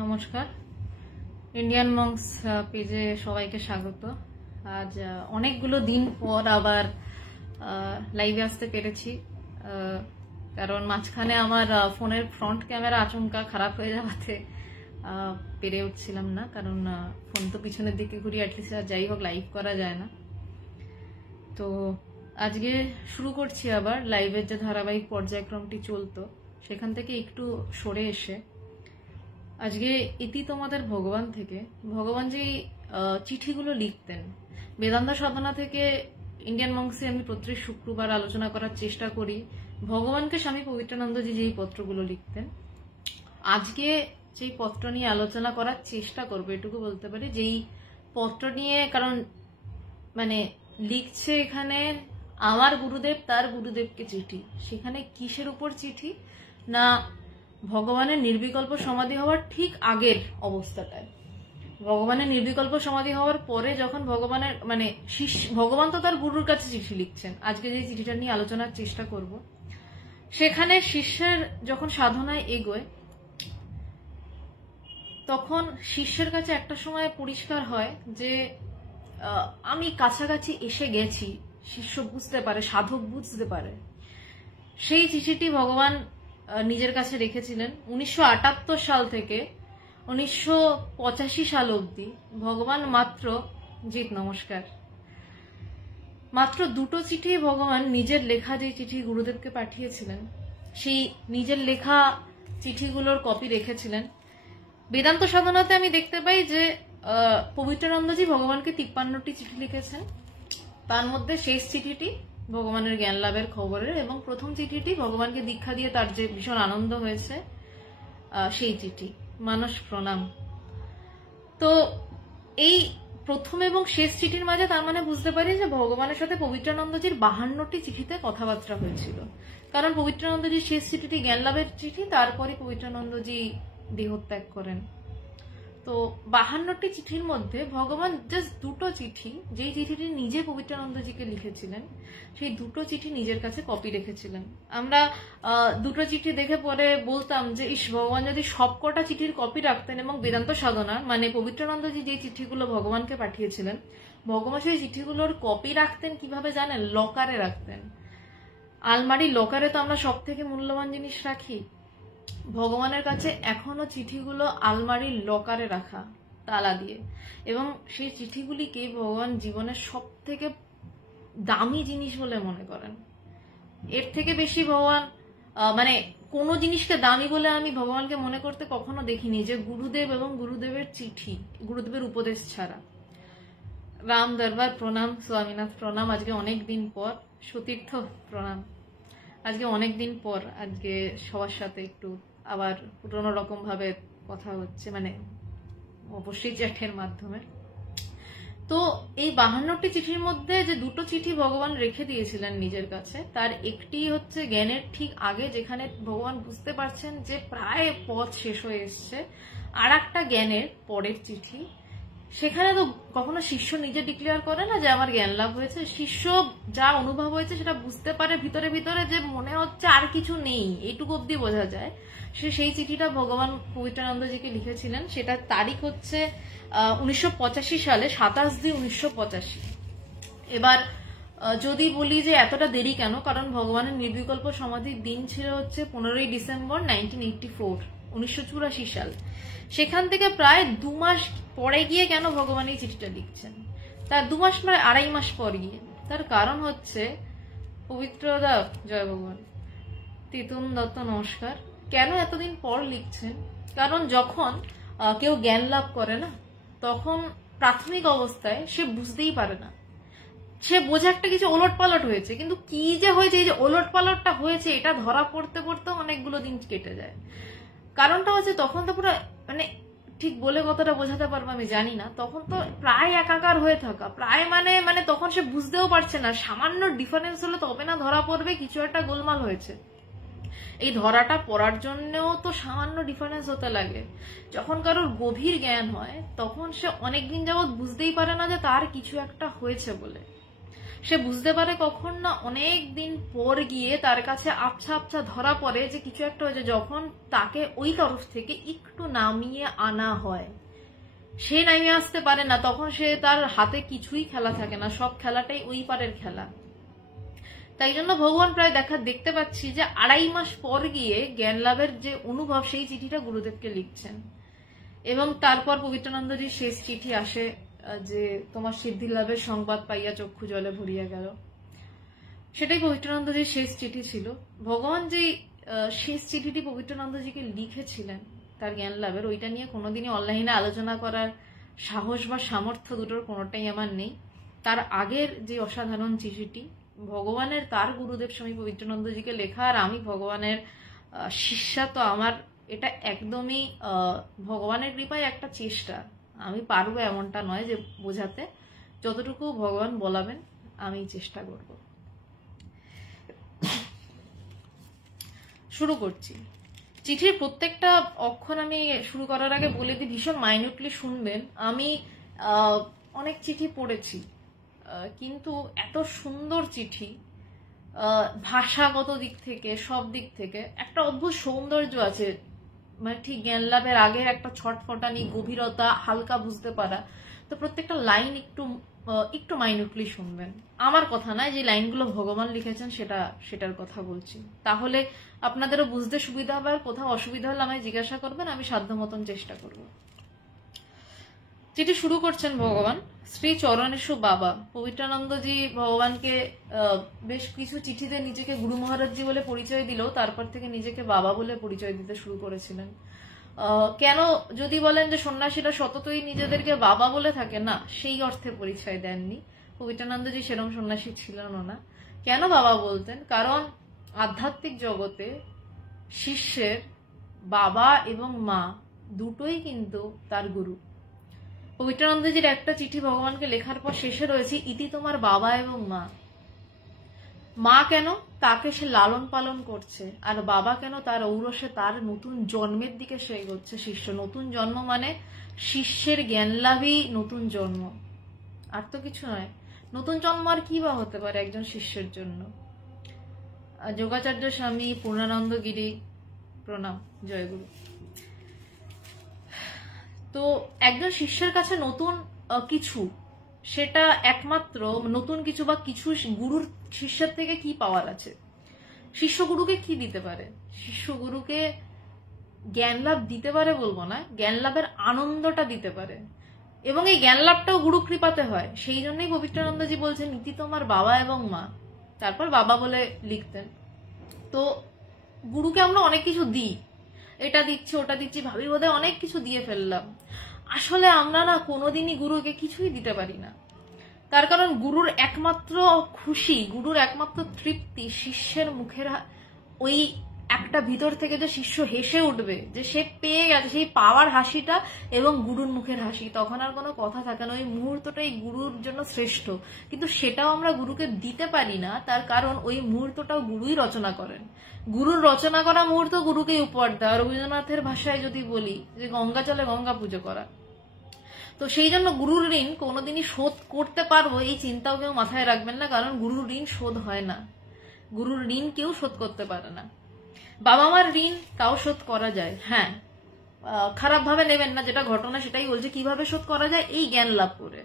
নমস্কার, ইন্ডিয়ান মঙ্কস পেজে সবাইকে স্বাগত। আজ অনেকগুলো দিন পর আবার লাইভে আসতে পেরেছি, কারণ মাঝখানে আমার ফোনের ফ্রন্ট ক্যামেরা আচমকা খারাপ হয়ে যাওয়াতে পেরে উঠছিলাম না, কারণ ফোন তো পিছনের দিকে ঘুরিয়ে অ্যাটলিস্ট যাই হোক লাইভ করা যায় না। তো আজকে শুরু করছি আবার লাইভের যে ধারাবাহিক পর্যায়ক্রমটি চলতো সেখান থেকে একটু সরে এসে আজকে ইতি তোমাদের ভগবান থেকে ভগবান যে চিঠিগুলো লিখতেন বেদান্ত সাধনা থেকে ইন্ডিয়ান মঙ্কসে আমি প্রতি শুক্রবার আলোচনা করার চেষ্টা করি। ভগবানকে স্বামী পবিত্রানন্দজি যেই পত্রগুলো লিখতেন, আজকে যেই পত্র নিয়ে আলোচনা করার চেষ্টা করবো এটুকু বলতে পারি, যেই পত্র নিয়ে, কারণ মানে লিখছে এখানে আমার গুরুদেব তার গুরুদেবকে চিঠি। সেখানে কিসের উপর চিঠি না, ভগবানের নির্বিকল্প সমাধি হওয়ার ঠিক আগের অবস্থাটায়, ভগবানের নির্বিকল্প সমাধি হওয়ার পরে যখন ভগবানের মানে ভগবান তো তার গুরুর কাছে চিঠি লিখছেন। আজকে যে চিঠিটা নিয়ে আলোচনার চেষ্টা করব, সেখানে শিষ্যের যখন সাধনায় এগোয় তখন শিষ্যের কাছে একটা সময় পরিষ্কার হয় যে আমি কাছাকাছি এসে গেছি। শিষ্য বুঝতে পারে, সাধক বুঝতে পারে। সেই চিঠিটি ভগবান নিজের কাছে রেখেছিলেন 1978 সাল থেকে 1985 সাল অবধি। ভগবান মাত্র মাত্র দুটো চিঠি ভগবান নিজের লেখা যে চিঠি গুরুদেবকে পাঠিয়েছিলেন, সেই নিজের লেখা চিঠিগুলোর কপি রেখেছিলেন। বেদান্ত সাধনাতে আমি দেখতে পাই যে পবিত্রানন্দজি ভগবানকে 53টি চিঠি লিখেছেন। তার মধ্যে শেষ চিঠিটি ভগবানের জ্ঞান লাভের খবরের, এবং প্রথম চিঠিটি ভগবানকে দীক্ষা দিয়ে তার যে ভীষণ আনন্দ হয়েছে সেই চিঠি মানস প্রণাম। তো এই প্রথম এবং শেষ চিঠির মাঝে তার মানে বুঝতে পারি যে ভগবানের সাথে পবিত্রানন্দজির 52টি চিঠিতে কথাবার্তা হয়েছিল। কারণ পবিত্রানন্দজির শেষ চিঠিটি জ্ঞান লাভের চিঠি, তারপরে পবিত্রানন্দজি দেহত্যাগ করেন। তো 52টি চিঠির মধ্যে ভগবান জাস্ট দুটো চিঠি, যেই চিঠিটি নিজে পবিত্রানন্দজিকে লিখেছিলেন, সেই দুটো চিঠি নিজের কাছে কপি রেখেছিলেন। আমরা দুটো চিঠি দেখে পরে বলতাম যে ভগবান যদি সবকটা চিঠির কপি রাখতেন, এবং বেদান্ত সাধনা মানে পবিত্রানন্দজি যে চিঠিগুলো ভগবানকে পাঠিয়েছিলেন, ভগবান সেই চিঠিগুলোর কপি রাখতেন কিভাবে জানেন? লকারে রাখতেন। আলমারি লকারে তো আমরা সব থেকে মূল্যবান জিনিস রাখি। ভগবানের কাছে এখনো চিঠিগুলো আলমারির লকারে রাখা তালা দিয়ে, এবং সেই চিঠিগুলিকে ভগবান জীবনের সব থেকে দামি জিনিস বলে মনে করেন। এর থেকে বেশি ভগবান মানে কোনো জিনিসকে দামি বলে আমি ভগবানকে মনে করতে কখনো দেখিনি যে গুরুদেব এবং গুরুদেবের চিঠি, গুরুদেবের উপদেশ ছাড়া। রাম দরবার প্রণাম, স্বামীনাথ প্রণাম। আজকে অনেক দিন পর, সতীর্থ প্রণাম। আজকে অনেক দিন পর আজকে সবার সাথে একটু আবার পুরোনো রকম ভাবে কথা হচ্ছে, মানে অবশ্যই চ্যাটের মাধ্যমে। তো এই 52টি চিঠির মধ্যে যে দুটো চিঠি ভগবান রেখে দিয়েছিলেন নিজের কাছে, তার একটি হচ্ছে জ্ঞানের ঠিক আগে, যেখানে ভগবান বুঝতে পারছেন যে প্রায় পথ শেষ হয়ে এসছে। আর একটা জ্ঞানের পরের চিঠি, সেখানে তো কখনো শিষ্য নিজে ডিক্লেয়ার করে না যে আমার জ্ঞান লাভ হয়েছে। শিষ্য যা অনুভব হয়েছে সেটা বুঝতে পারে ভিতরে ভিতরে, যে মনে হচ্ছে আর কিছু নেই, এইটুকু অব্দি বোঝা যায়। সেই চিঠিটা ভগবান পবিত্রানন্দজিকে লিখেছিলেন। সেটার তারিখ হচ্ছে 1985 সালে 27/2/1985। এবার যদি বলি যে এতটা দেরি কেন, কারণ ভগবানের নির্বিকল্প সমাধির দিন ছিল হচ্ছে 15 ডিসেম্বর 1984 সাল। সেখান থেকে প্রায় 2 মাস পরে গিয়ে কেন ভগবান এই চিঠিটা লিখছেন? তার 2 মাস নয়, 2.5 মাস পর গিয়ে। তার কারণ হচ্ছে, পবিত্রদা জয় ভগবান, তিতুম দত্ত নমস্কার, কেন এতদিন পর লিখছেন? কারণ যখন কেউ জ্ঞান লাভ করে না, তখন প্রাথমিক অবস্থায় সে বুঝতেই পারে না। সে বোঝে একটা কিছু ওলট পালট হয়েছে, কিন্তু কি যে হয়েছে, এই যে ওলট পালটটা হয়েছে, এটা ধরা পড়তে পড়তে অনেকগুলো দিন কেটে যায়। কারণটা হচ্ছে তখন তো পুরো মানে ঠিক বলে কতটা বোঝাতে পারবো আমি জানি না, তখন তো প্রায় একাকার হয়ে থাকা, প্রায় মানে তখন সে বুঝতেও পারছে না। সামান্য ডিফারেন্স হলে তবে না ধরা পড়বে কিছু একটা গোলমাল হয়েছে। এই ধরাটা পড়ার জন্যও তো সামান্য ডিফারেন্স হতে লাগে। যখন কারোর গভীর জ্ঞান হয়, তখন সে অনেকদিন যাবৎ বুঝতেই পারে না যে তার কিছু একটা হয়েছে বলে। সে বুঝতে পারে কখন না অনেক দিন পর গিয়ে তার কাছে আবছা আবছা ধরা পড়ে যে কিছু একটা হয়েছে, যখন তাকে ওই তরফ থেকে একটু নামিয়ে আনা হয়। সে নামিয়ে আসতে পারে না, তখন সে তার হাতে কিছুই খেলা থাকে না, সব খেলাটাই ওই পারের খেলা। তাই জন্য ভগবান প্রায় দেখতে পাচ্ছি যে 2.5 মাস পর গিয়ে জ্ঞান লাভের যে অনুভব সেই চিঠিটা গুরুদেবকে লিখছেন। এবং তারপর পবিত্রানন্দজির শেষ চিঠি আসে যে তোমার সিদ্ধি লাভের সংবাদ পাইয়া চক্ষু জলে ভরিয়া গেল। সেটাই পবিত্রানন্দজির শেষ চিঠি ছিল। ভগবান যে শেষ চিঠিটি পবিত্রানন্দজিকে লিখেছিলেন তার জ্ঞান লাভের, ওইটা নিয়ে কোনোদিনই অনলাইনে আলোচনা করার সাহস বা সামর্থ্য দুটোর কোনোটাই আমার নেই। তার আগের যে অসাধারণ চিঠিটি ভগবানের তার গুরুদেব স্বামী পবিত্রানন্দজিকে লেখা, আর আমি ভগবানের শিষ্যা, তো আমার এটা একদমই ভগবানের কৃপায় একটা চেষ্টা। আমি পারবো এমনটা নয় যে বোঝাতে, যতটুকু ভগবান বলাবেন আমি চেষ্টা করব। শুরু করছি। চিঠির প্রত্যেকটা অক্ষর আমি শুরু করার আগে বলে দিই, ভীষণ মাইনিউটলি শুনবেন। আমি অনেক চিঠি পড়েছি, কিন্তু এত সুন্দর চিঠি, ভাষাগত দিক থেকে সব দিক থেকে একটা অদ্ভুত সৌন্দর্য আছে, মানে ঠিক জ্ঞান লাভের আগের একটা ছটফটানি, গভীরতা, হালকা বুঝতে পারা। তো প্রত্যেকটা লাইন একটু মাইনিউটলি শুনবেন। আমার কথা নয়, যে লাইনগুলো ভগবান লিখেছেন সেটার কথা বলছি। তাহলে আপনাদেরও বুঝতে সুবিধা হবে, আর কোথাও অসুবিধা হলে আমায় জিজ্ঞাসা করবেন, আমি সাধ্য মতন চেষ্টা করব। যেটি শুরু করছেন ভগবান, শ্রী চরণেশু বাবা। পবিত্রানন্দজি ভগবানকে বেশ কিছু চিঠিতে নিজেকে গুরু মহারাজজি বলে পরিচয় দিলেও তারপর থেকে নিজেকে বাবা বলে পরিচয় দিতে শুরু করেছিলেন। কেন যদি বলেন যে সন্ন্যাসীরা সততই নিজেদেরকে বাবা বলে থাকে, না, সেই অর্থে পরিচয় দেননি। পবিত্রানন্দজি সেরকম সন্ন্যাসী ছিলেন না। কেন বাবা বলতেন? কারণ আধ্যাত্মিক জগতে শিষ্যের বাবা এবং মা দুটোই কিন্তু তার গুরু। পবিত্রানন্দজির একটা চিঠি ভগবানকে লেখার পর শেষে রয়েছে, ইতি তোমার বাবা এবং মা। মা কেন? তাকে সে লালন পালন করছে, আর বাবা কেন? তার ঔরসে তার নতুন জন্মের দিকে সে এগোচ্ছে। শিষ্য নতুন জন্ম মানে শিষ্যের জ্ঞান লাভই নতুন জন্ম, আর তো কিছু নয়। নতুন জন্ম আর কি বা হতে পারে একজন শিষ্যের জন্য? যোগাচার্য স্বামী পূর্ণানন্দ গিরি, প্রণাম, জয়গুরু। তো একজন শিষ্যের কাছে নতুন কিছু, সেটা একমাত্র নতুন কিছু বা কিছু গুরুর শিষ্যের থেকে কি পাওয়ার আছে? শিষ্য গুরুকে কি দিতে পারে? শিষ্য গুরুকে জ্ঞান লাভ দিতে পারে বলবো না, জ্ঞান লাভের আনন্দটা দিতে পারে, এবং এই জ্ঞান লাভটাও গুরু কৃপাতে হয়। সেই জন্যই পবিত্রানন্দজি বলছেন, ইতি তোমার বাবা এবং মা, তারপর বাবা বলে লিখতেন। তো গুরুকে আমরা অনেক কিছু দিই, এটা দিচ্ছি ওটা দিচ্ছি, ভাবি বোধহয় অনেক কিছু দিয়ে ফেললাম। আসলে আমরা না কোনোদিনই গুরুকে কিছুই দিতে পারি না। তার কারণ গুরুর একমাত্র খুশি, গুরুর একমাত্র তৃপ্তি শিষ্যের মুখের ওই একটা ভিতর থেকে যে শিষ্য হেসে উঠবে, যে সে পেয়ে গেছে সেই পাওয়ার হাসিটা, এবং গুরুর মুখের হাসি, তখন আর কোনো কথা থাকে না। ওই মুহূর্তটাই গুরুর জন্য শ্রেষ্ঠ। কিন্তু সেটাও আমরা গুরুকে দিতে পারি না, তার কারণ ওই মুহূর্তটাও গুরুই রচনা করেন। গুরুর রচনা করা মুহূর্ত গুরুকেই উপহার দেওয়া। রবীন্দ্রনাথের ভাষায় যদি বলি যে গঙ্গা জলে গঙ্গা পুজো করা। তো সেই জন্য গুরুর ঋণ কোনোদিনই শোধ করতে পারবো এই চিন্তাও কেউ মাথায় রাখবেন না, কারণ গুরুর ঋণ শোধ হয় না। গুরুর ঋণ কেউ শোধ করতে পারে না। বাবা মার ঋণ তাও শোধ করা যায়, হ্যাঁ, খারাপ ভাবে নেবেন না, যেটা ঘটনা সেটাই বলছে। কিভাবে শোধ করা যায়? এই জ্ঞান লাভ করে।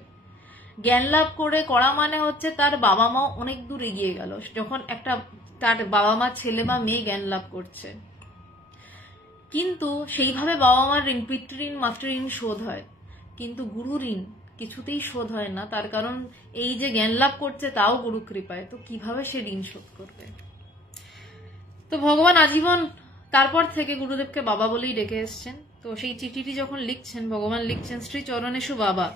জ্ঞান লাভ করে করা মানে হচ্ছে তার বাবা মা অনেক দূর এগিয়ে গেল, যখন একটা তার বাবা মা ছেলে বা মেয়ে জ্ঞান লাভ করছে। কিন্তু সেইভাবে বাবা মার ঋণ, পিতৃঋণ মাতৃঋণ শোধ হয়, কিন্তু গুরু ঋণ কিছুতেই শোধ হয় না। তার কারণ এই যে জ্ঞান লাভ করছে তাও গুরু কৃপায়, তো কিভাবে সে ঋণ শোধ করবে? তো ভগবান আজীবন তারপর থেকে গুরুদেবকে বাবা বলেই ডেকে এসছেন। তো সেই চিঠিটি যখন লিখছেন, ভগবান লিখছেন, শ্রী চরণেশু বাবা,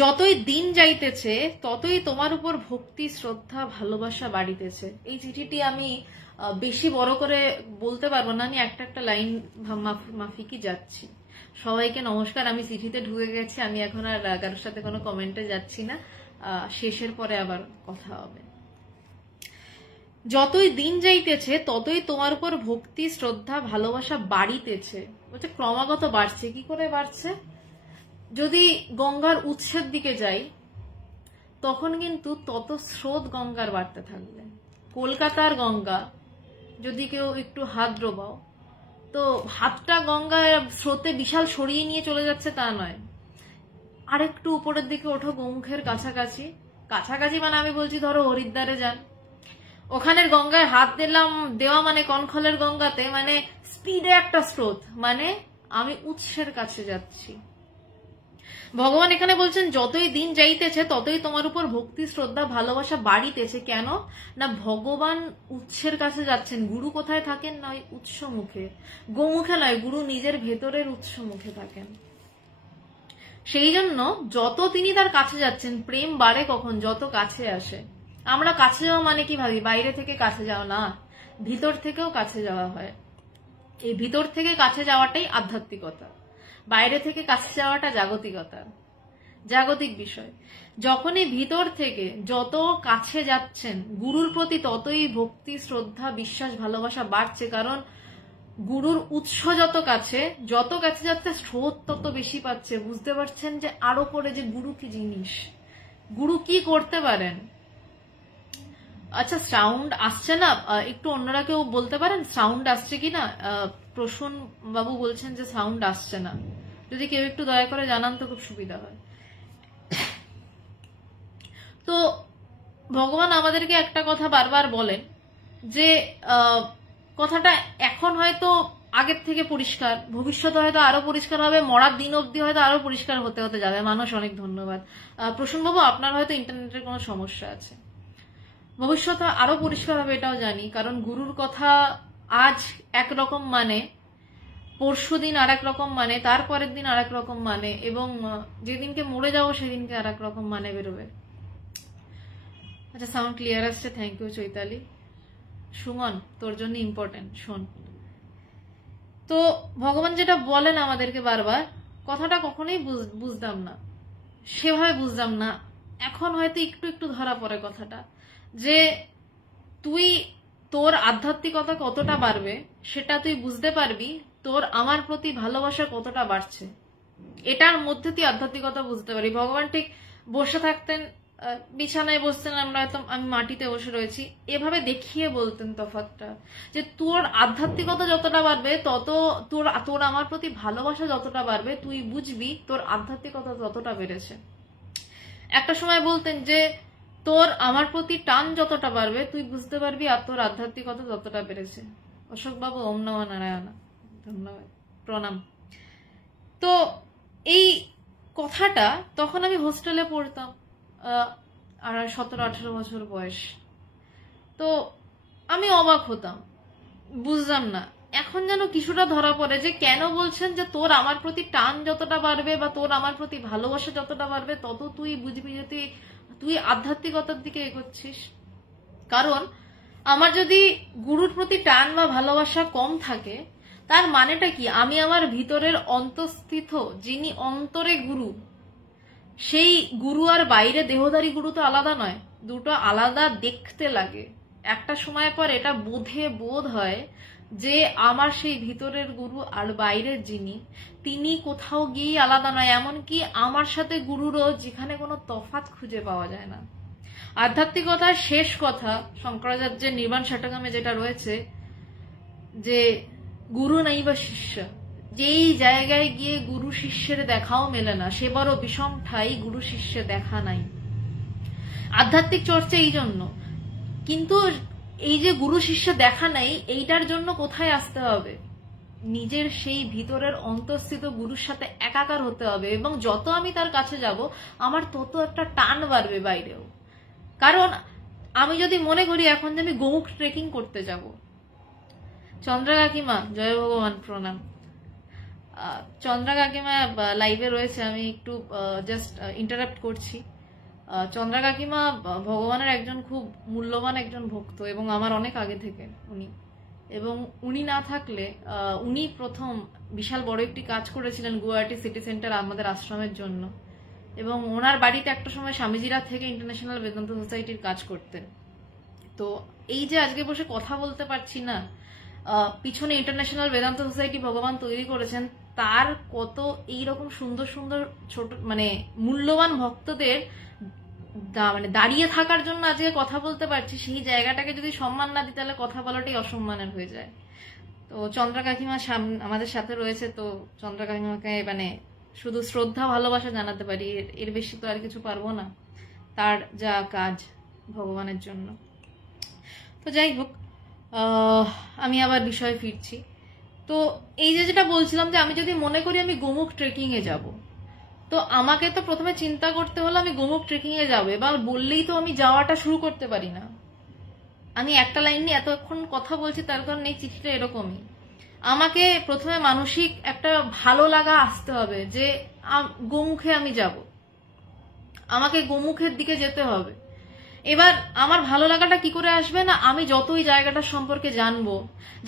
যতই দিন যাইতেছে ততই তোমার উপর ভক্তি, শ্রদ্ধা, ভালোবাসা বাড়িতেছে। এই চিঠিটি আমি বেশি বড় করে বলতে পারবো না, আমি একটা একটা লাইন মাফিকই যাচ্ছি। সবাইকে নমস্কার, আমি চিঠিতে ঢুকে গেছি, আমি এখন আর কারোর সাথে কোনো কমেন্টে যাচ্ছি না, শেষের পরে আবার কথা হবে। যতই দিন যাইতেছে ততই তোমার উপর ভক্তি, শ্রদ্ধা, ভালোবাসা বাড়িতেছে। বলছে ক্রমাগত বাড়ছে। কি করে বাড়ছে? যদি গঙ্গার উৎসের দিকে যাই, তখন কিন্তু তত স্রোত গঙ্গার বাড়তে থাকবে। কলকাতার গঙ্গা যদি কেউ একটু হাত ডোবাও, তো হাতটা গঙ্গার স্রোতে বিশাল সরিয়ে নিয়ে চলে যাচ্ছে তা নয়, আরেকটু উপরের দিকে ওঠো গোমুখের কাছাকাছি, কাছাকাছি মানে আমি বলছি ধরো হরিদ্বারে যান, ওখানের গঙ্গায় হাত দেওয়া মানে কনখলের গঙ্গাতে মানে স্পিডে একটা স্রোত, মানে আমি উৎসের কাছে যাচ্ছি। ভগবান এখানে বলছেন যতই দিন যাইতেছে ততই তোমার উপর ভক্তি শ্রদ্ধা ভালোবাসা বাড়িতেছে। কেন না ভগবান উৎসের কাছে যাচ্ছেন। গুরু কোথায় থাকেন? নয় উৎস মুখে, গোমুখে নয়, গুরু নিজের ভেতরের উৎস মুখে থাকেন। সেই জন্য যত তিনি তার কাছে যাচ্ছেন, প্রেম বাড়ে কখন? যত কাছে আসে। আমরা কাছে যাওয়া মানে কি ভাবি? বাইরে থেকে কাছে যাওয়া না, ভিতর থেকেও কাছে যাওয়া হয়। এই ভিতর থেকে কাছে যাওয়াটাই আধ্যাত্মিকতা, বাইরে থেকে কাছে যাওয়াটা জাগতিকতা, জাগতিক বিষয়। যখনই ভিতর থেকে যত কাছে যাচ্ছেন গুরুর প্রতি, ততই ভক্তি শ্রদ্ধা বিশ্বাস ভালোবাসা বাড়ছে। কারণ গুরুর উৎস যত কাছে যাচ্ছে স্রোত তত বেশি পাচ্ছে। বুঝতে পারছেন যে আরো করে যে গুরু কি জিনিস, গুরু কি করতে পারেন। আচ্ছা সাউন্ড আসছে না? একটু অন্যরা কেউ বলতে পারেন সাউন্ড আসছে কিনা? প্রসূন বাবু বলছেন যে সাউন্ড আসছে না, যদি কেউ একটু দয়া করে জানান তো খুব সুবিধা হয়। তো ভগবান আমাদেরকে একটা কথা বারবার বলেন যে কথাটা এখন হয়তো আগের থেকে পরিষ্কার, ভবিষ্যতে হয়তো আরো পরিষ্কার হবে, মরার দিন অবধি হয়তো আরো পরিষ্কার হতে হতে যাবে। মানুষ অনেক ধন্যবাদ। প্রসূন বাবু আপনার হয়তো ইন্টারনেটের কোনো সমস্যা আছে, ভবিষ্যতে আরো পরিষ্কার হবে এটাও জানি। কারণ গুরুর কথা আজ একরকম মানে, পরশু দিন আর এক রকম মানে, তারপরের দিন আর এক রকম মানে, এবং যেদিনকে মরে যাবো সেদিনকে আর এক রকম মানে বেরোবে। আচ্ছা সাউন্ড ক্লিয়ার আসছে, থ্যাংক ইউ চৈতালি। সুমন তোর জন্য ইম্পর্টেন্ট, শোন। তো ভগবান যেটা বলেন আমাদেরকে বারবার, কথাটা কখনোই বুঝতাম না, সেভাবে বুঝতাম না, এখন হয়তো একটু একটু ধরা পড়ে কথাটা, যে তুই তোর আধ্যাত্মিকতা কতটা বাড়বে সেটা তুই বুঝতে পারবি তোর আমার প্রতি ভালোবাসা কতটা বাড়ছে। এটার মধ্যে তুই আধ্যাত্মিকতা বুঝতে পারি। ভগবান ঠিক বসে থাকতেন, বিছানায় বসতেন, আমরা হয়তো আমি মাটিতে বসে রয়েছি, এভাবে দেখিয়ে বলতেন তফাৎটা, যে তোর আধ্যাত্মিকতা যতটা বাড়বে তত তোর আমার প্রতি ভালোবাসা যতটা বাড়বে তুই বুঝবি তোর আধ্যাত্মিকতা ততটা বেড়েছে। একটা সময় বলতেন যে তোর আমার প্রতি টান যতটা বাড়বে তুই বুঝতে পারবি আর তোর আধ্যাত্মিকতা ততটা বেড়েছে। অশোক বাবু ওম নমঃ নারায়ণা, ধন্যবাদ, প্রণাম। তো এই কথাটা তখন আমি হোস্টেলে পড়তাম, 17-18 বছর বয়স। তো আমি অবাক হতাম, বুঝতাম না। এখন যেন কিছুটা ধরা পড়ে যে কেন বলছেন যে তোর আমার প্রতি টান যতটা বাড়বে বা তোর আমার প্রতি ভালোবাসা যতটা বাড়বে তত তুই বুঝবি যে তুই আধ্যাত্মিকতার দিকে এগোচ্ছিস। কারণ আমার যদি গুরুর প্রতি টান বা ভালোবাসা কম থাকে তার মানেটা কি? আমি আমার ভিতরের অন্তঃস্থিত যিনি অন্তরে গুরু, সেই গুরু আর বাইরে দেহধারী গুরু তো আলাদা নয়, দুটো আলাদা দেখতে লাগে। একটা সময় পর এটা বোধ হয় যে আমার সেই ভিতরের গুরু আর বাইরের যিনি, তিনি কোথাও গিয়ে আলাদা নয়। এমনকি আমার সাথে গুরুরও যেখানে কোনো তফাৎ খুঁজে পাওয়া যায় না। আধ্যাত্মিকতার শেষ কথা শঙ্করাচার্যের নির্বাণ ষটকমে যেটা রয়েছে, যে গুরু নাই বা শিষ্য, যেই জায়গায় গিয়ে গুরু শিষ্যের দেখাও মেলে না সে বড় বিষম ঠাই, গুরু শিষ্যের দেখা নাই। আধ্যাত্মিক চর্চা এই জন্য। কিন্তু এই যে গুরু শিষ্য দেখা নাই, এইটার জন্য কোথায় আসতে হবে? নিজের সেই ভিতরের অন্তঃস্থিত গুরুর সাথে একাকার হতে হবে, এবং যত আমি তার কাছে যাব আমার তত একটা টান বাড়বে বাইরেও। কারণ আমি যদি মনে করি এখন যে আমি গোমুখ ট্রেকিং করতে যাব, চন্দ্রা কাকিমা জয় ভগবান, প্রণাম। চন্দ্রা কাকিমা লাইভে রয়েছে, আমি একটু জাস্ট ইন্টারাপ্ট করছি। চন্দ্রা কাকিমা ভগবানের একজন খুব মূল্যবান একজন ভক্ত, এবং আমার অনেক আগে থেকে উনি, এবং উনি না থাকলে উনি প্রথম বিশাল বড় একটি কাজ করেছিলেন গুয়াহাটি সিটি সেন্টার আমাদের আশ্রমের জন্য, এবং ওনার বাড়িতে একটা সময় স্বামীজিরা থেকে ইন্টারন্যাশনাল বেদান্ত সোসাইটির কাজ করতেন। তো এই যে আজকে বসে কথা বলতে পারছি না, পিছনে ইন্টারন্যাশনাল বেদান্ত সোসাইটি ভগবান তৈরি করেছেন, তার কত এইরকম সুন্দর সুন্দর ছোট মানে মূল্যবান ভক্তদের মানে দাঁড়িয়ে থাকার জন্য আজকে কথা বলতে পারছি, সেই জায়গাটাকে যদি সম্মান না দিই তাহলে কথা বলাটাই অসম্মানের হয়ে যায়। তো চন্দ্রা কাকিমা আমাদের সাথে রয়েছে, তো চন্দ্রা কাকিমাকে মানে শুধু শ্রদ্ধা ভালোবাসা জানাতে পারি, এর বেশি তো আর কিছু পারবো না, তার যা কাজ ভগবানের জন্য। তো যাই হোক, আমি আবার বিষয়ে ফিরছি। তো এই যেটা বলছিলাম যে আমি যদি মনে করি আমি গোমুখ ট্রেকিং এ যাব, তো আমাকে তো প্রথমে চিন্তা করতে হলো আমি গোমুখ ট্রেকিং এ যাবো, এবার বললেই তো আমি যাওয়াটা শুরু করতে পারি না। আমি একটা লাইন নিয়ে এতক্ষণ কথা বলছি তার কারণ এই চিঠিটা এরকমই। আমাকে প্রথমে মানসিক একটা ভালো লাগা আসতে হবে যে গোমুখে আমি যাব, আমাকে গোমুখের দিকে যেতে হবে। এবার আমার ভালো লাগাটা কি করে আসবে না, আমি যতই জায়গাটার সম্পর্কে জানবো,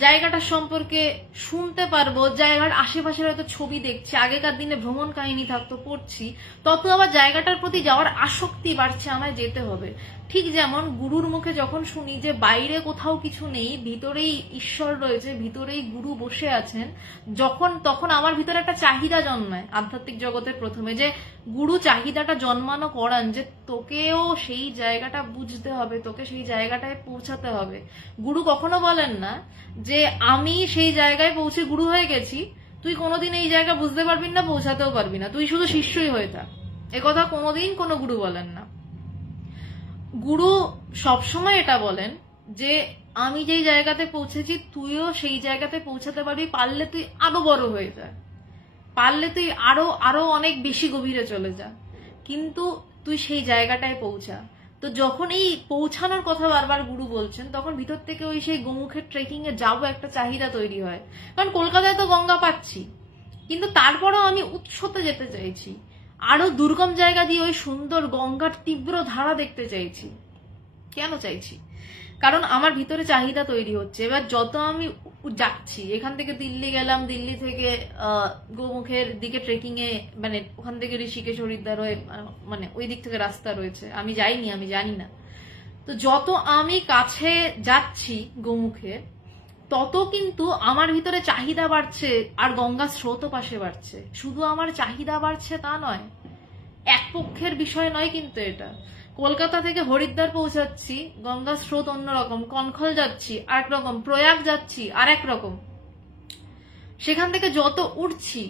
জায়গাটার সম্পর্কে শুনতে পারবো, জায়গার আশেপাশের হয়তো ছবি দেখছি, আগেকার দিনে ভ্রমণ কাহিনী থাকতো পড়ছি, তত আবার জায়গাটার প্রতি যাওয়ার আসক্তি বাড়ছে, আমায় যেতে হবে। ঠিক যেমন গুরুর মুখে যখন শুনি যে বাইরে কোথাও কিছু নেই, ভিতরেই ঈশ্বর রয়েছে, ভিতরেই গুরু বসে আছেন, তখন আমার ভিতরে একটা চাহিদা জন্মায় আধ্যাত্মিক জগতের প্রথমে, যে গুরু চাহিদাটা জন্মানো করান যে তোকেও সেই জায়গাটা বুঝতে হবে, তোকে সেই জায়গাটায় পৌঁছাতে হবে। গুরু কখনো বলেন না যে আমি সেই জায়গায় পৌঁছে গুরু হয়ে গেছি, তুই কোনোদিন এই জায়গা বুঝতে পারবি না, পৌঁছাতেও পারবি না, তুই শুধু শিষ্যই হয়ে থাক। একথা কোনোদিন কোনো গুরু বলেন না। গুরু সবসময় এটা বলেন যে আমি যেই জায়গাতে পৌঁছেছি তুইও সেই জায়গাতে পৌঁছাতে পারবি, পারলে তুই আরো বড় হয়ে যা, পারলে তুই আরো আরো অনেক বেশি গভীরে চলে যা, কিন্তু তুই সেই জায়গাটায় পৌঁছা। তো যখন এই পৌঁছানোর কথা বারবার গুরু বলছেন, তখন ভিতর থেকে ওই সেই গোমুখের ট্রেকিং এ যাবো একটা চাহিদা তৈরি হয়। কারণ কলকাতায় তো গঙ্গা পাচ্ছি, কিন্তু তারপরেও আমি উৎসতে যেতে চাইছি, আরো দুর্গম জায়গা দিয়ে ওই সুন্দর গঙ্গার তীব্র ধারা দেখতে চাইছি। কেন চাইছি? কারণ আমার ভিতরে চাহিদা তৈরি হচ্ছে। এবার যত আমি যাচ্ছি, এখান থেকে দিল্লি গেলাম, দিল্লি থেকে গোমুখের দিকে ট্রেকিং এ, মানে ওখান থেকে ঋষিকেশ হরিদ্বার হয়ে, মানে ওই দিক থেকে রাস্তা রয়েছে, আমি যাইনি, আমি জানি না। তো যত আমি কাছে যাচ্ছি গোমুখে, তত কিন্তু আমার ভিতরে চাহিদা বাড়ছে, আর গঙ্গা স্রোতও পাশে বাড়ছে। শুধু আমার চাহিদা বাড়ছে তা নয়, এক পক্ষের বিষয় নয় কিন্তু এটা। কলকাতা থেকে হরিদ্বার পৌঁছাচ্ছি, গঙ্গা স্রোত অন্যরকম, কনখল যাচ্ছি আরেক রকম, প্রয়াগ যাচ্ছি আরেক রকম। সেখান থেকে যত উঠছি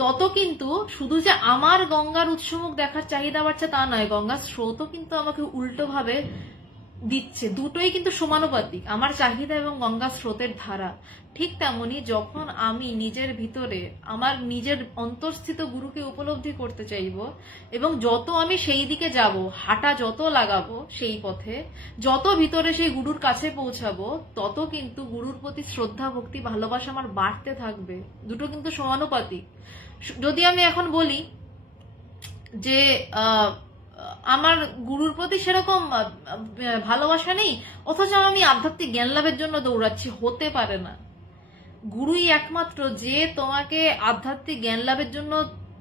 তত কিন্তু শুধু যে আমার গঙ্গার উৎসমুখ দেখার চাহিদা বাড়ছে তা নয়, গঙ্গার স্রোতও কিন্তু আমাকে উল্টো ভাবে দিচ্ছে। দুটোই কিন্তু সমানুপাতিক, আমার চাহিদা এবং গঙ্গা স্রোতের ধারা। ঠিক তেমনি যখন আমি নিজের ভিতরে আমার নিজের অন্তর্স্থিত গুরুকে উপলব্ধি করতে চাইব, এবং যত আমি সেই দিকে যাব, হাঁটা যত লাগাবো সেই পথে, যত ভিতরে সেই গুরুর কাছে পৌঁছাবো, তত কিন্তু গুরুর প্রতি শ্রদ্ধা, ভক্তি, ভালোবাসা আমার বাড়তে থাকবে। দুটো কিন্তু সমানুপাতিক। যদি আমি এখন বলি যে আমার গুরুর প্রতি সেরকম ভালোবাসা নেই, অথচ আমি আধ্যাত্মিক জ্ঞান লাভের জন্য দৌড়াচ্ছি, হতে পারে না। গুরুই একমাত্র যে তোমাকে আধ্যাত্মিক জ্ঞান লাভের জন্য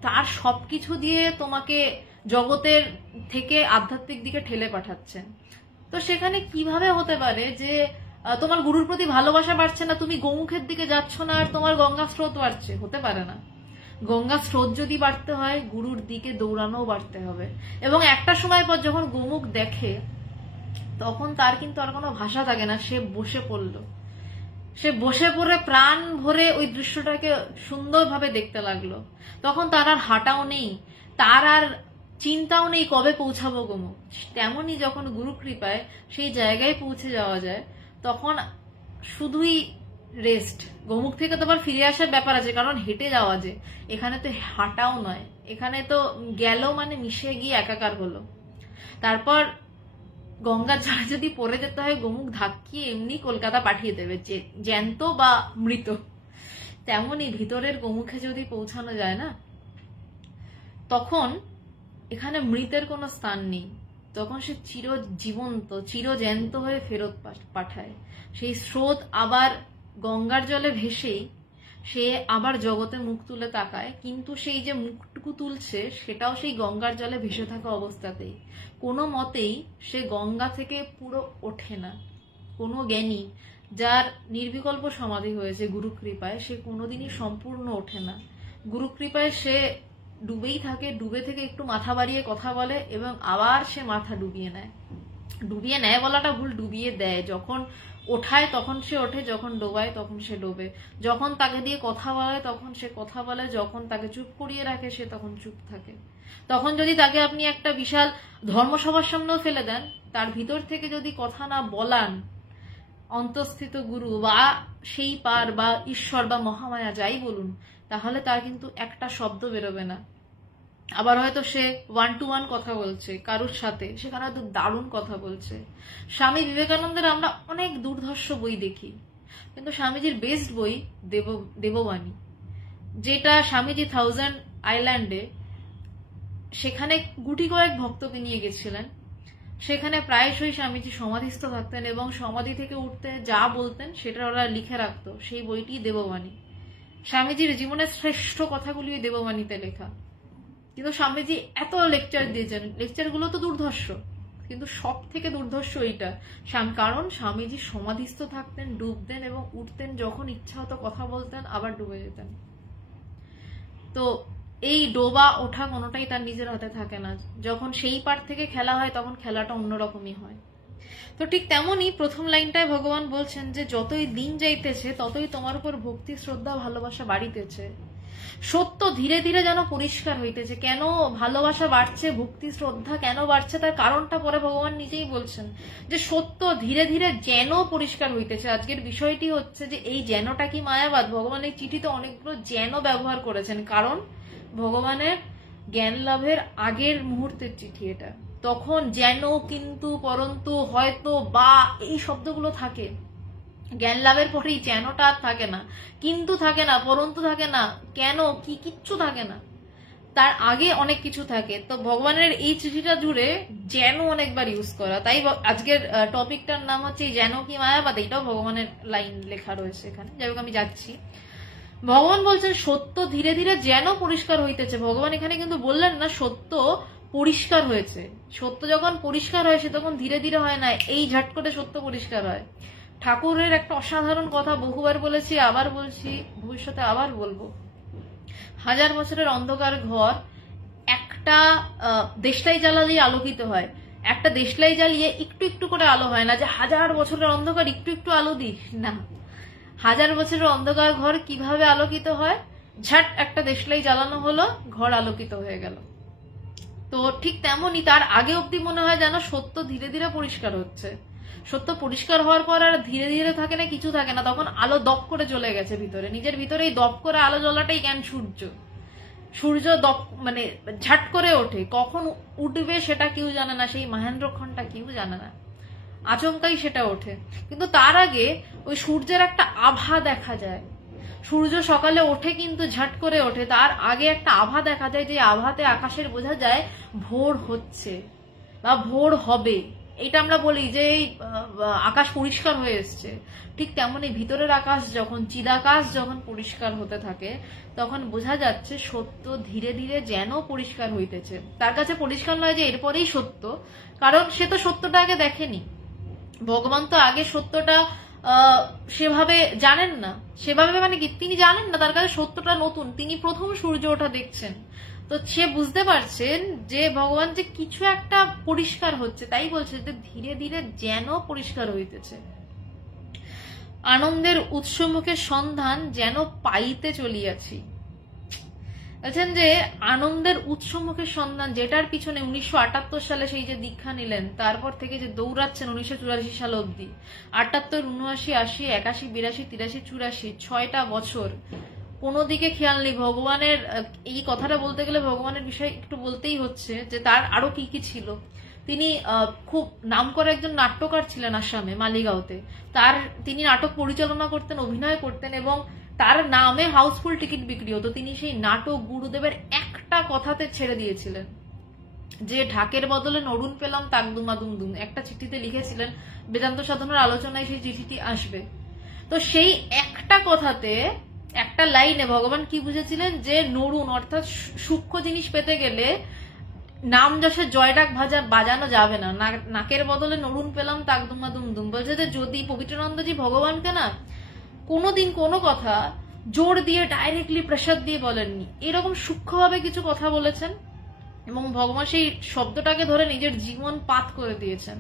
তার সবকিছু দিয়ে তোমাকে জগতের থেকে আধ্যাত্মিক দিকে ঠেলে পাঠাচ্ছেন। তো সেখানে কিভাবে হতে পারে যে তোমার গুরুর প্রতি ভালোবাসা বাড়ছে না, তুমি গোমুখের দিকে যাচ্ছ না, আর তোমার গঙ্গা স্রোত বাড়ছে? হতে পারে না। গঙ্গা স্রোত যদি বাড়তে হয়, গুরুর দিকে দৌড়ানোও বাড়তে হবে। এবং একটা সময় পর যখন গোমুখ দেখে, তখন তার কিন্তু আর কোনো ভাষা থাকে না, সে বসে পড়ল, সে বসে পড়ে প্রাণ ভরে ওই দৃশ্যটাকে সুন্দরভাবে দেখতে লাগলো। তখন তার আর হাঁটাও নেই, তার আর চিন্তাও নেই কবে পৌঁছাবো গোমুখ। তেমনি যখন গুরু কৃপায় সেই জায়গায় পৌঁছে যাওয়া যায়, তখন শুধুই রেস্ট। গোমুখ থেকে তো আবার ফিরে আসার ব্যাপার আছে, কারণ হেঁটে যাওয়া, যে এখানে তো হাঁটাও নয়, এখানে তো গেল মানে মিশে গিয়ে একাকার হলো। তারপর গঙ্গার জলে যদি পড়ে যেতে হয়, গোমুখ ধাক্কিয়ে এমনি কলকাতা পাঠিয়ে দেবে, যে জ্যান্ত বা মৃত। তেমনি ভিতরের গোমুখে যদি পৌঁছানো যায় না, তখন এখানে মৃতের কোনো স্থান নেই, তখন সে চিরজীবন্ত, চিরজ্যান্ত হয়ে ফেরত পাঠায়। সেই স্রোত আবার গঙ্গার জলে ভেসেই সে আবার জগতে মুখ তুলে তাকায়, কিন্তু সেই যে মুখটুকু তুলছে সেটাও সেই গঙ্গার জলে ভেসে থাকা অবস্থাতেই। কোনো মতেই সে গঙ্গা থেকে পুরো ওঠে না। কোনো জ্ঞানী যার নির্বিকল্প সমাধি হয়েছে গুরু কৃপায়, সে কোনোদিনই সম্পূর্ণ ওঠে না। গুরু কৃপায় সে ডুবেই থাকে, ডুবে থেকে একটু মাথা বাড়িয়ে কথা বলে এবং আবার সে মাথা ডুবিয়ে নেয়। ডুবিয়ে নেয় বলাটা ভুল, ডুবিয়ে দেয়। যখন ওঠায় তখন সে ওঠে, যখন ডোবায় তখন সে ডোবে, যখন তাকে দিয়ে কথা বলে তখন সে কথা বলে, যখন তাকে চুপ করিয়ে রাখে সে তখন চুপ থাকে। তখন যদি তাকে আপনি একটা বিশাল ধর্মসভার সামনেও ফেলে দেন, তার ভিতর থেকে যদি কথা না বলান অন্তঃস্থিত গুরু বা সেই পার বা ঈশ্বর বা মহামায়া যাই বলুন, তাহলে তার কিন্তু একটা শব্দ বেরোবে না। আবার হয়তো সে 1-to-1 কথা বলছে কারোর সাথে, সেখানে হয়তো দারুণ কথা বলছে। স্বামী বিবেকানন্দের আমরা অনেক দুর্ধর্ষ বই দেখি, কিন্তু স্বামীজির বেস্ট বই দেববাণী, যেটা স্বামীজি 1000 আইল্যান্ডে সেখানে গুটি কয়েক ভক্তকে নিয়ে গেছিলেন। সেখানে প্রায়শই স্বামীজি সমাধিস্থ থাকতেন এবং সমাধি থেকে উঠতে যা বলতেন সেটা ওরা লিখে রাখতো। সেই বইটি দেববাণী। স্বামীজির জীবনের শ্রেষ্ঠ কথাগুলি দেববাণীতে লেখা। কিন্তু স্বামীজি এত লেকচার দিয়েছেন, লেকচারগুলো তো দুর্ধর্ষ, কিন্তু সব থেকে দুর্ধর্ষ এইটা, কারণ স্বামীজি সমাধিস্থ থাকতেন, ডুবতেন এবং উঠতেন, যখন ইচ্ছা হতো কথা বলতেন, আবার ডুবে যেতেন। তো এই ডোবা ওঠা কোনোটাই তার নিজের হাতে থাকে না। যখন সেই পার থেকে খেলা হয় তখন খেলাটা অন্যরকমই হয়। তো ঠিক তেমনই প্রথম লাইনটায় ভগবান বলছেন যে যতই দিন যাইতেছে ততই তোমার উপর ভক্তি, শ্রদ্ধা, ভালোবাসা বাড়িতেছে। সত্য ধীরে ধীরে যেন পরিষ্কার হইতেছে। কেন ভালোবাসা বাড়ছে, ভক্তি শ্রদ্ধা কেন বাড়ছে, তার কারণটা পরে ভগবান নিজেই বলছেন যে সত্য ধীরে ধীরে যেন পরিষ্কার হইতেছে। আজকের বিষয়টি হচ্ছে যে এই যেনটা কি মায়াবাদ। ভগবান এই চিঠিতে অনেকগুলো যেন ব্যবহার করেছেন, কারণ ভগবানের জ্ঞান লাভের আগের মুহূর্তের চিঠি এটা। তখন যেন, কিন্তু, পরন্তু, হয়তো, বা এই শব্দগুলো থাকে। জ্ঞান লাভের পরেই যেনটা আর থাকে না, কিন্তু থাকে না, পরন্তু থাকে না, কেন কি কিচ্ছু থাকে না, তার আগে অনেক কিছু থাকে। তো ভগবানের এই চিঠিটা জুড়ে যেন অনেকবার ইউজ করা। তাই আজকের টপিকটার নাম হচ্ছে যেন কি মায়াবাদ। এটাও ভগবানের লাইন লেখা রয়েছে এখানে, যাই হোক আমি যাচ্ছি। ভগবান বলছেন সত্য ধীরে ধীরে যেন পরিষ্কার হইতেছে। ভগবান এখানে কিন্তু বললেন না সত্য পরিষ্কার হয়েছে। সত্য যখন পরিষ্কার হয় সে তখন ধীরে ধীরে হয় না, এই ঝট করে সত্য পরিষ্কার হয়। ঠাকুরের একটা অসাধারণ কথা বহুবার বলেছি, আবার বলছি, ভবিষ্যতে আবার বলবো। 1000 বছরের অন্ধকার ঘর একটা দেশলাই জ্বালালেই আলোকিত হয়। একটা দেশলাই জ্বালিয়ে একটু একটু করে আলো হয় না, যে 1000 বছরের অন্ধকার একটু একটু আলো দিই না। 1000 বছরের অন্ধকার ঘর কিভাবে আলোকিত হয়? ঝাট একটা দেশলাই জ্বালানো হলো, ঘর আলোকিত হয়ে গেল। তো ঠিক তেমনই তার আগে অব্দি মনে হয় যেন সত্য ধীরে ধীরে পরিষ্কার হচ্ছে। সত্য পরিষ্কার হওয়ার পর আর ধীরে ধীরে থাকে না, কিছু থাকে না, তখন আলো দপ করে জ্বলে গেছে ভিতরে। নিজের ভিতরে এই দপ করে আলো জ্বলাটাই জ্ঞান। সূর্য দপ মানে ঝাট করে ওঠে, কখন উঠবে সেটা কেউ জানে না, সেই মহেন্দ্রক্ষণটা কেউ জানে না, আচমকাই সেটা ওঠে। কিন্তু তার আগে ওই সূর্যের একটা আভা দেখা যায়। সূর্য সকালে ওঠে কিন্তু ঝাট করে ওঠে, তার আগে একটা আভা দেখা যায়, যে আভাতে আকাশের বোঝা যায় ভোর হচ্ছে বা ভোর হবে। এটা আমরা বলি যে এই আকাশ পরিষ্কার হয়ে এসছে। ঠিক তেমনই ভিতরের আকাশ যখন, চিদাকাশ যখন পরিষ্কার হতে থাকে, তখন বোঝা যাচ্ছে সত্য ধীরে ধীরে যেন পরিষ্কার হইতেছে। তার কাছে পরিষ্কার নয় যে এরপরেই সত্য, কারণ সে তো সত্যটা আগে দেখেনি। ভগবান তো আগে সত্যটা সেভাবে জানেন না। সেভাবে মানে কি, তিনি জানেন না, তার কাছে সত্যটা নতুন। তিনি প্রথম সূর্য ওঠা দেখছেন। তো সে বুঝতে পারছেন যে ভগবান যে কিছু একটা পরিষ্কার হচ্ছে, তাই বলছে যে ধীরে ধীরে যেন পরিষ্কার হইতেছে। আনন্দের উৎসমুখের সন্ধান যেন পাইতে চলিয়াছি। বলছেন যে আনন্দের উৎসমুখের সন্ধান, যেটার পিছনে 1978 সালে সেই যে দীক্ষা নিলেন, তারপর থেকে যে দৌড়াচ্ছেন 1984 সাল অব্দি, 78, 79, 80, 81, 82, 83, 84, 6টা বছর কোনো দিকে খেয়াল নেই। ভগবানের এই কথাটা বলতে গেলে ভগবানের বিষয় একটু বলতেই হচ্ছে যে তার আরো কি কি ছিল। তিনি খুব নাম করা একজন নাট্যকার ছিলেন আসামে, মালিগাঁওতে। তিনি নাটক পরিচালনা করতেন, অভিনয় করতেন এবং তার নামে হাউসফুল টিকিট বিক্রি হতো। তিনি সেই নাটক গুরুদেবের একটা কথাতে ছেড়ে দিয়েছিলেন, যে ঢাকের বদলে নরুন পেলাম তাক দুমা দুম দুম, একটা চিঠিতে লিখেছিলেন। বেদান্ত সাধনার আলোচনায় সেই চিঠিটি আসবে। তো সেই একটা কথাতে, একটা লাইনে ভগবান কি বুঝেছিলেন, যে নরুন অর্থাৎ সূক্ষ্ম জিনিস পেতে গেলে নাম যশে জয়ডাক বাজানো যাবে না। নাকের বদলে নরুন পেলাম তাক দুমা দুম দুম। বলছে যে যদি পবিত্রানন্দজি ভগবানকে না কোনোদিন কোনো কথা জোর দিয়ে ডাইরেক্টলি প্রেসার দিয়ে বলেননি, এরকম সূক্ষ্মভাবে কিছু কথা বলেছেন এবং ভগবান সেই শব্দটাকে ধরে নিজের জীবন পাত করে দিয়েছেন।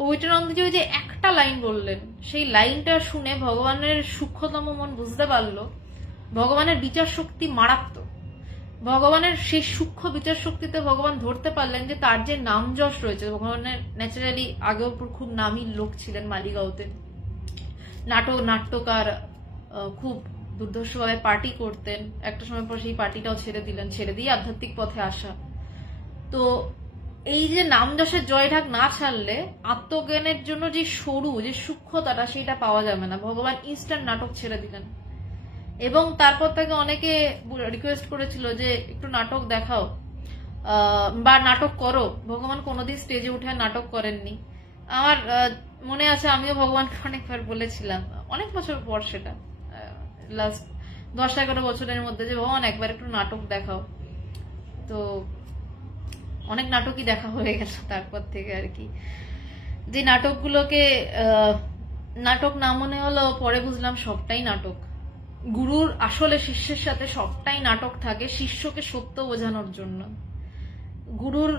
পবিত্রানন্দজি ওই যে একটা লাইন বললেন, সেই লাইনটা শুনে ভগবানের সূক্ষ্মতম মন বুঝতে পারলো ভগবানের বিচার শক্তি মারাত্মক। ভগবানের সেই সূক্ষ্ম বিচার শক্তিতে ভগবান ধরতে পারলেন যে তার যে নাম যশ রয়েছে, ভগবানের ন্যাচারালি আগেও খুব নামী লোক ছিলেন মালিগাঁওতে, নাট্যকার, খুব দুর্ধর্ষভাবে পার্টি করতেন, একটা সময় পর সেই পার্টিটাও ছেড়ে দিলেন, ছেড়ে দিয়ে আধ্যাত্মিক পথে আসা। তো এই যে নাম যশের জয়ঢাক না ছাড়লে আত্মজ্ঞানের জন্য যে সরু যে সূক্ষ্মতাটা সেটা পাওয়া যাবে না। ভগবান ইনস্ট্যান্ট নাটক ছেড়ে দিলেন এবং তারপর তাকে অনেকে রিকোয়েস্ট করেছিল যে একটু নাটক দেখাও বা নাটক করো। ভগবান কোনোদিন স্টেজে উঠে নাটক করেননি। আমার মনে আছে আমিও ভগবানকে অনেকবার বলেছিলাম, অনেক বছর পর, সেটা লাস্ট 10-11 বছরের মধ্যে, যে ভগবান একবার একটু নাটক দেখাও। তো অনেক নাটকই দেখা হয়ে গেল তারপর থেকে আর কি। যে নাটকগুলোকে নাটক না মনে হলো, পরে বুঝলাম সবটাই নাটক। গুরুর আসলে শিষ্যের সাথে সবটাই নাটক থাকে শিষ্যকে সত্য বোঝানোর জন্য। গুরুর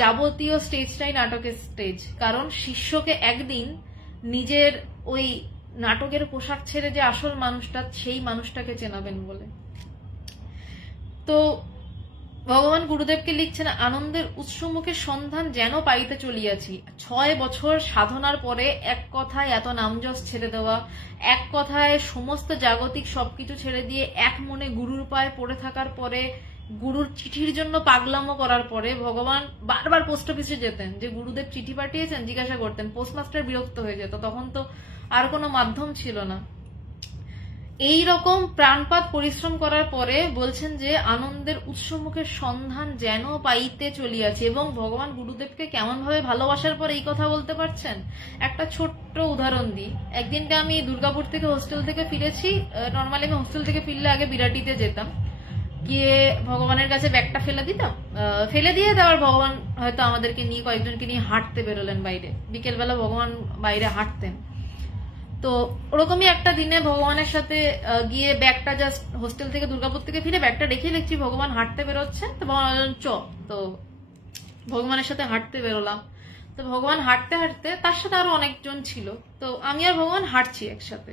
যাবতীয় স্টেজটাই নাটকের স্টেজ, কারণ শিষ্যকে একদিন নিজের ওই নাটকের পোশাক ছেড়ে যে আসল মানুষটা, সেই মানুষটাকে চেনাবেন বলে। তো ভগবান গুরুদেবকে লিখছেন, আনন্দের উৎসমুখের সন্ধান যেন পাইতে চলিয়াছি। 6 বছর সাধনার পরে এক কথায় এত নামযশ ছেড়ে দেওয়া, এক কথায় সমস্ত জাগতিক সবকিছু ছেড়ে দিয়ে এক মনে গুরুর পায়ে পড়ে থাকার পরে, গুরুর চিঠির জন্য পাগলামো করার পরে ভগবান বারবার পোস্ট অফিসে যেতেন, যে গুরুদেব চিঠি পাঠিয়েছেন, জিজ্ঞাসা করতেন। পোস্টমাস্টার বিরক্ত হয়ে যেত, তখন তো আর কোনো মাধ্যম ছিল না। এই রকম প্রাণপাত পরিশ্রম করার পরে বলছেন যে আনন্দের উৎসমুখের সন্ধান যেন পাইতে চলিয়াছে। এবং ভগবান গুরুদেবকে কেমন ভাবে ভালোবাসার পর এই কথা বলতে পারছেন, একটা ছোট্ট উদাহরণ দিই। একদিনকে আমি দুর্গাপুর থেকে হোস্টেল থেকে ফিরেছি। নর্মালি আমি হোস্টেল থেকে ফিরলে আগে বিরাটিতে যেতাম, গিয়ে ভগবানের কাছে ব্যাগটা ফেলে দিতাম, ফেলে দিয়ে তারপর ভগবান হয়তো আমাদেরকে নিয়ে, কয়েকজনকে নিয়ে হাঁটতে বেরোলেন বাইরে। বিকেলবেলা ভগবান বাইরে হাঁটতেন। তো ওরকমই একটা দিনে ভগবানের সাথে গিয়ে ব্যাগটা জাস্ট হোস্টেল থেকে দুর্গাপুর থেকে ফিরে ব্যাগটা রেখে দেখছি ভগবান হাঁটতে বেরোচ্ছেন। তো ভগবান তো ভগবানের সাথে হাঁটতে বেরোলাম। তো ভগবান হাঁটতে হাঁটতে, তার সাথে আরো অনেকজন ছিল, তো আমি আর ভগবান হাঁটছি একসাথে।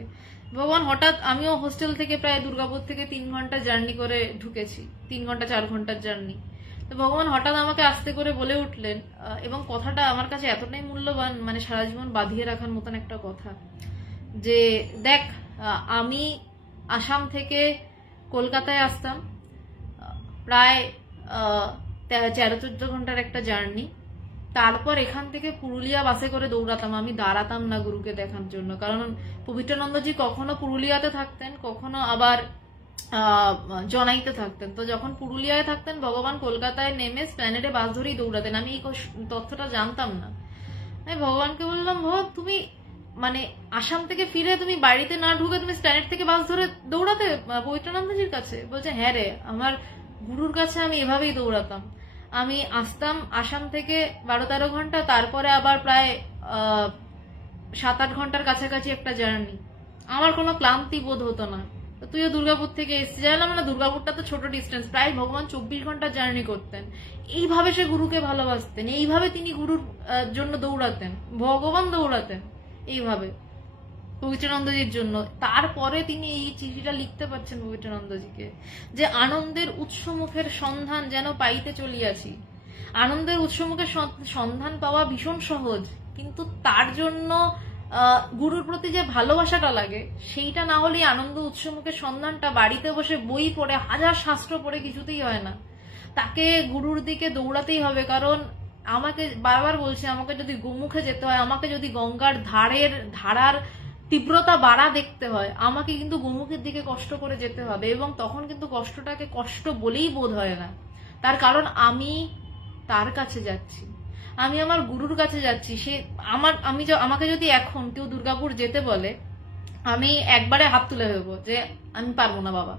ভগবান হঠাৎ, আমিও হোস্টেল থেকে প্রায় দুর্গাপুর থেকে 3 ঘন্টা জার্নি করে ঢুকেছি, 3 ঘন্টা 4 ঘন্টার জার্নি। তো ভগবান হঠাৎ আমাকে আস্তে করে বলে উঠলেন, এবং কথাটা আমার কাছে এতটাই মূল্যবান, মানে সারা জীবন বাঁধিয়ে রাখার মতন একটা কথা, যে দেখ, আমি আসাম থেকে কলকাতায় আসতাম, প্রায় 13-14 ঘন্টার একটা জার্নি। তারপর এখান থেকে পুরুলিয়া বাসে করে দৌড়াতাম, আমি দাঁড়াতাম না গুরুকে দেখার জন্য। কারণ পবিত্রানন্দজি কখনো পুরুলিয়াতে থাকতেন, কখনো আবার জনাইতে থাকতেন। তো যখন পুরুলিয়ায় থাকতেন, ভগবান কলকাতায় নেমে স্প্ল্যানেডে বাস ধরেই দৌড়াতেন। আমি এই তথ্যটা জানতাম না। আমি ভগবানকে বললাম, তুমি মানে আসাম থেকে ফিরে তুমি বাড়িতে না ঢুকে তুমি স্ট্যান্ড থেকে বাস ধরে দৌড়াতে পবিত্রানন্দজির কাছে? বলছে, হ্যাঁ রে, আমার গুরুর কাছে আমি এভাবেই দৌড়াতাম। আমি আসতাম আসাম থেকে 12-13 ঘন্টা, তারপরে আবার প্রায় 7-8 ঘন্টার কাছাকাছি একটা জার্নি। আমার কোনো ক্লান্তি বোধ হতো না। তুইও দুর্গাপুর থেকে এসেছিস, জানলাম না, দুর্গাপুরটা তো ছোট ডিস্টেন্স, প্রায় ভগবান 24 ঘন্টা জার্নি করতেন। এইভাবে সে গুরুকে ভালোবাসতেন, এইভাবে তিনি গুরুর জন্য দৌড়াতেন, ভগবান দৌড়াতেন এইভাবে পবিত্রানন্দজির জন্য। তারপরে তিনি এই চিঠিটা লিখতে পারছেন পবিত্রানন্দজিকে, যে আনন্দের উৎসমুখের সন্ধান যেন পাইতে চলিয়াছি। আনন্দের উৎসমুখের সন্ধান পাওয়া ভীষণ সহজ, কিন্তু তার জন্য গুরুর প্রতি যে ভালোবাসাটা লাগে, সেইটা না হলে আনন্দ উৎসমুখের সন্ধানটা বাড়িতে বসে বই পড়ে, হাজার শাস্ত্র পড়ে কিছুতেই হয় না। তাকে গুরুর দিকে দৌড়াতেই হবে। কারণ আমাকে বারবার বলছে, আমাকে যদি গোমুখে যেতে হয়, আমাকে যদি গঙ্গার ধারার তীব্রতা বাড়া দেখতে হয়, আমাকে কিন্তু গোমুখের দিকে কষ্ট করে যেতে হবে। এবং তখন কিন্তু কষ্টটাকে কষ্ট বলেই বোধ হয় না, তার কারণ আমি তার কাছে যাচ্ছি, আমি আমার গুরুর কাছে যাচ্ছি। সে আমাকে যদি এখন কেউ দুর্গাপুর যেতে বলে, আমি একবারে হাত তুলে দেবো যে আমি পারবো না বাবা।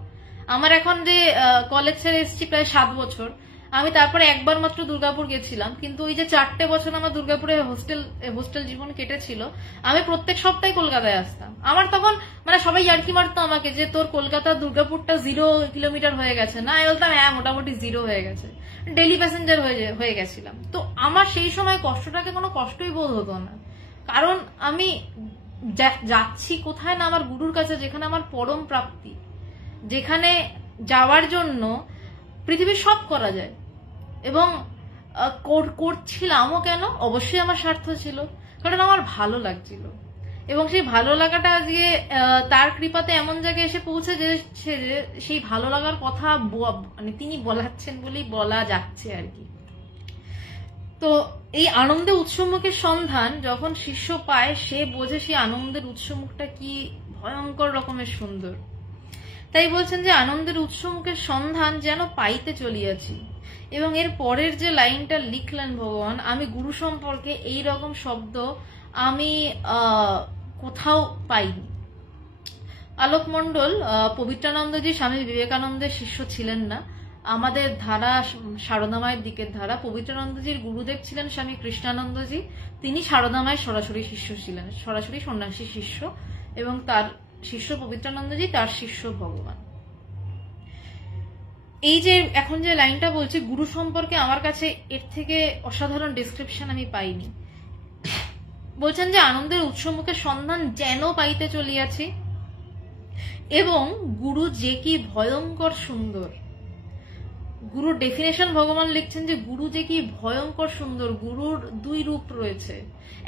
আমার এখন যে কলেজ ছেড়ে এসেছি প্রায় 7 বছর, আমি তারপরে একবার মাত্র দুর্গাপুর গেছিলাম, কিন্তু ওই যে 4টে বছর আমার দুর্গাপুরে হোস্টেল জীবন কেটেছিল, আমি প্রত্যেক সপ্তাহে কলকাতায় আসতাম। আমার তখন মানে সবাই ইয়ার্কি মারতো আমাকে যে তোর কলকাতা দুর্গাপুরটা 0 কিলোমিটার হয়ে গেছে না, আমি বলতাম হ্যাঁ মোটামুটি 0 হয়ে গেছে, ডেলি প্যাসেঞ্জার হয়ে গেছিলাম। তো আমার সেই সময় কষ্টটাকে কোনো কষ্টই বোধ হতো না, কারণ আমি যাচ্ছি কোথায় না, আমার গুরুর কাছে, যেখানে আমার পরম প্রাপ্তি, যেখানে যাওয়ার জন্য পৃথিবীর সব করা যায়। এবং করছিলামও কেন, অবশ্যই আমার স্বার্থ ছিল, কারণ আমার ভালো লাগছিল। এবং সেই ভালো লাগাটা আজকে তার কৃপাতে এমন জায়গায় এসে পৌঁছে যে সেই ভালো লাগার কথা মানে তিনি বলাচ্ছেন বলেই বলা যাচ্ছে আর কি। তো এই আনন্দে উৎসমুখের সন্ধান যখন শিষ্য পায়, সে বোঝে সেই আনন্দের উৎসমুখটা কি ভয়ঙ্কর রকমের সুন্দর। তাই বলছেন যে আনন্দের উৎসমুখের সন্ধান যেন পাইতে চলিয়াছি। এবং এর পরের যে লাইনটা লিখলেন ভগবান, আমি গুরু সম্পর্কে এই রকম শব্দ আমি কোথাও পাইনি। আলোক মণ্ডল পবিত্রানন্দজি স্বামী বিবেকানন্দের শিষ্য ছিলেন না। আমাদের ধারা সারদামায়ের দিকের ধারা, পবিত্রানন্দজির গুরুদেব ছিলেন স্বামী কৃষ্ণানন্দজি, তিনি সারদামায়ের সরাসরি শিষ্য ছিলেন, সরাসরি সন্ন্যাসী শিষ্য, এবং তার শিষ্য পবিত্রানন্দজি, তার শিষ্য ভগবান। এই যে এখন যে লাইনটা বলছি গুরু সম্পর্কে, আমার কাছে এর থেকে অসাধারণ ডেসক্রিপশন আমি পাইনি। বলছেন যে আনন্দের উৎসমুখের সন্ধান যেন পাইতে চলিয়াছি, এবং গুরু যে কি ভয়ঙ্কর সুন্দর। গুরুর ডেফিনেশন ভগবান লিখছেন যে গুরু যে কি ভয়ঙ্কর সুন্দর। গুরুর দুই রূপ রয়েছে।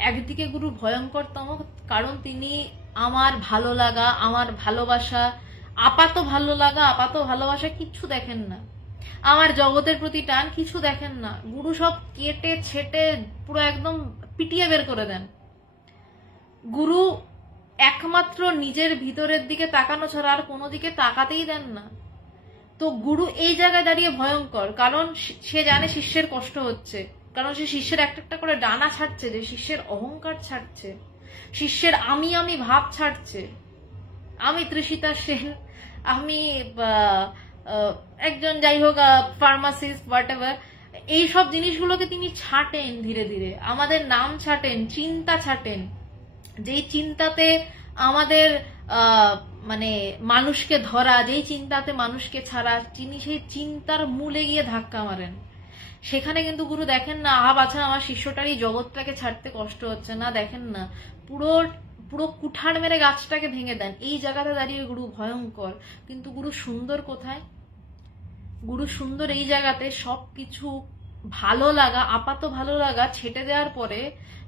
একদিকে গুরু ভয়ঙ্করতম, কারণ তিনি আমার ভালো লাগা, আমার ভালোবাসা, আপাত ভালো লাগা, আপাত ভালোবাসা কিচ্ছু দেখেন না, আমার জগতের প্রতি টান কিছু দেখেন না। গুরু সব কেটে ছেটে পুরো একদম পিটিয়ে বের করে দেন। গুরু একমাত্র নিজের ভিতরের দিকে তাকানো ছাড়া আর কোনো দিকে তাকাতেই দেন না। তো গুরু এই জায়গায় দাঁড়িয়ে ভয়ঙ্কর, কারণ সে জানে শিষ্যের কষ্ট হচ্ছে, কারণ সে শিষ্যের একটা একটা করে ডানা ছাড়ছে, যে শিষ্যের অহংকার ছাড়ছে, শিষ্যের আমি ভাব ছাড়ছে। আমি তৃষিতা সেন, আমি একজন যাই হোক ফার্মাসিস্ট, হোয়াট এভার, এইসব জিনিসগুলোকে তিনি ছাটেন ধীরে ধীরে। আমাদের নাম ছাটেন, চিন্তা ছাটেন, যেই চিন্তাতে আমাদের মানে মানুষকে ধরা, যেই চিন্তাতে মানুষকে ছাড়া, তিনি সেই চিন্তার মূলে গিয়ে ধাক্কা মারেন। সেখানে কিন্তু গুরু দেখেন না বাছা আমার শিষ্যটারই জগৎটাকে ছাড়তে কষ্ট হচ্ছে না, দেখেন না, পুরো পুরো কুঠার মেরে গাছটাকে ভেঙে দেন। এই জায়গাতে দাঁড়িয়ে গুরু ভয়ঙ্কর। কিন্তু গুরু সুন্দর কোথায়? গুরু সুন্দর এই জায়গাতে সবকিছু ভালো লাগা, আপাত ভালো লাগা ছেটে দেওয়ার পরে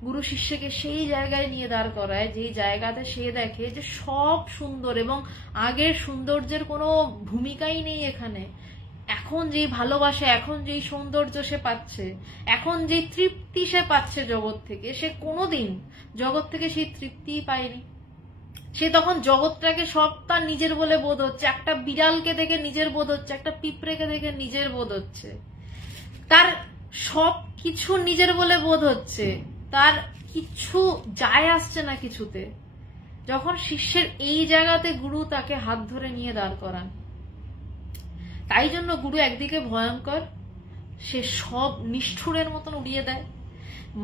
গুরু শিষ্যকে সেই জায়গায় নিয়ে দাঁড় করায় যেই জায়গাতে সে দেখে যে সব সুন্দর, এবং আগের সৌন্দর্যের কোনো ভূমিকাই নেই এখানে। এখন যেই ভালোবাসা, এখন যেই সৌন্দর্য সে পাচ্ছে, এখন যেই তৃপ্তি সে পাচ্ছে জগৎ থেকে, সে কোনোদিন জগৎ থেকে সেই তৃপ্তিই পায়নি। সে তখন জগৎটাকে সব তার নিজের বলে বোধ হচ্ছে। একটা বিড়ালকে দেখে নিজের বোধ হচ্ছে, একটা পিঁপড়েকে দেখে নিজের বোধ হচ্ছে, তার সব কিছু নিজের বলে বোধ হচ্ছে, তার কিছু যায় আসছে না কিছুতে। যখন শিষ্যের এই জায়গাতে গুরু তাকে হাত ধরে নিয়ে দাঁড় করান, তাই জন্য গুরু একদিকে ভয়ঙ্কর, সে সব নিষ্ঠুরের মতন উড়িয়ে দেয়,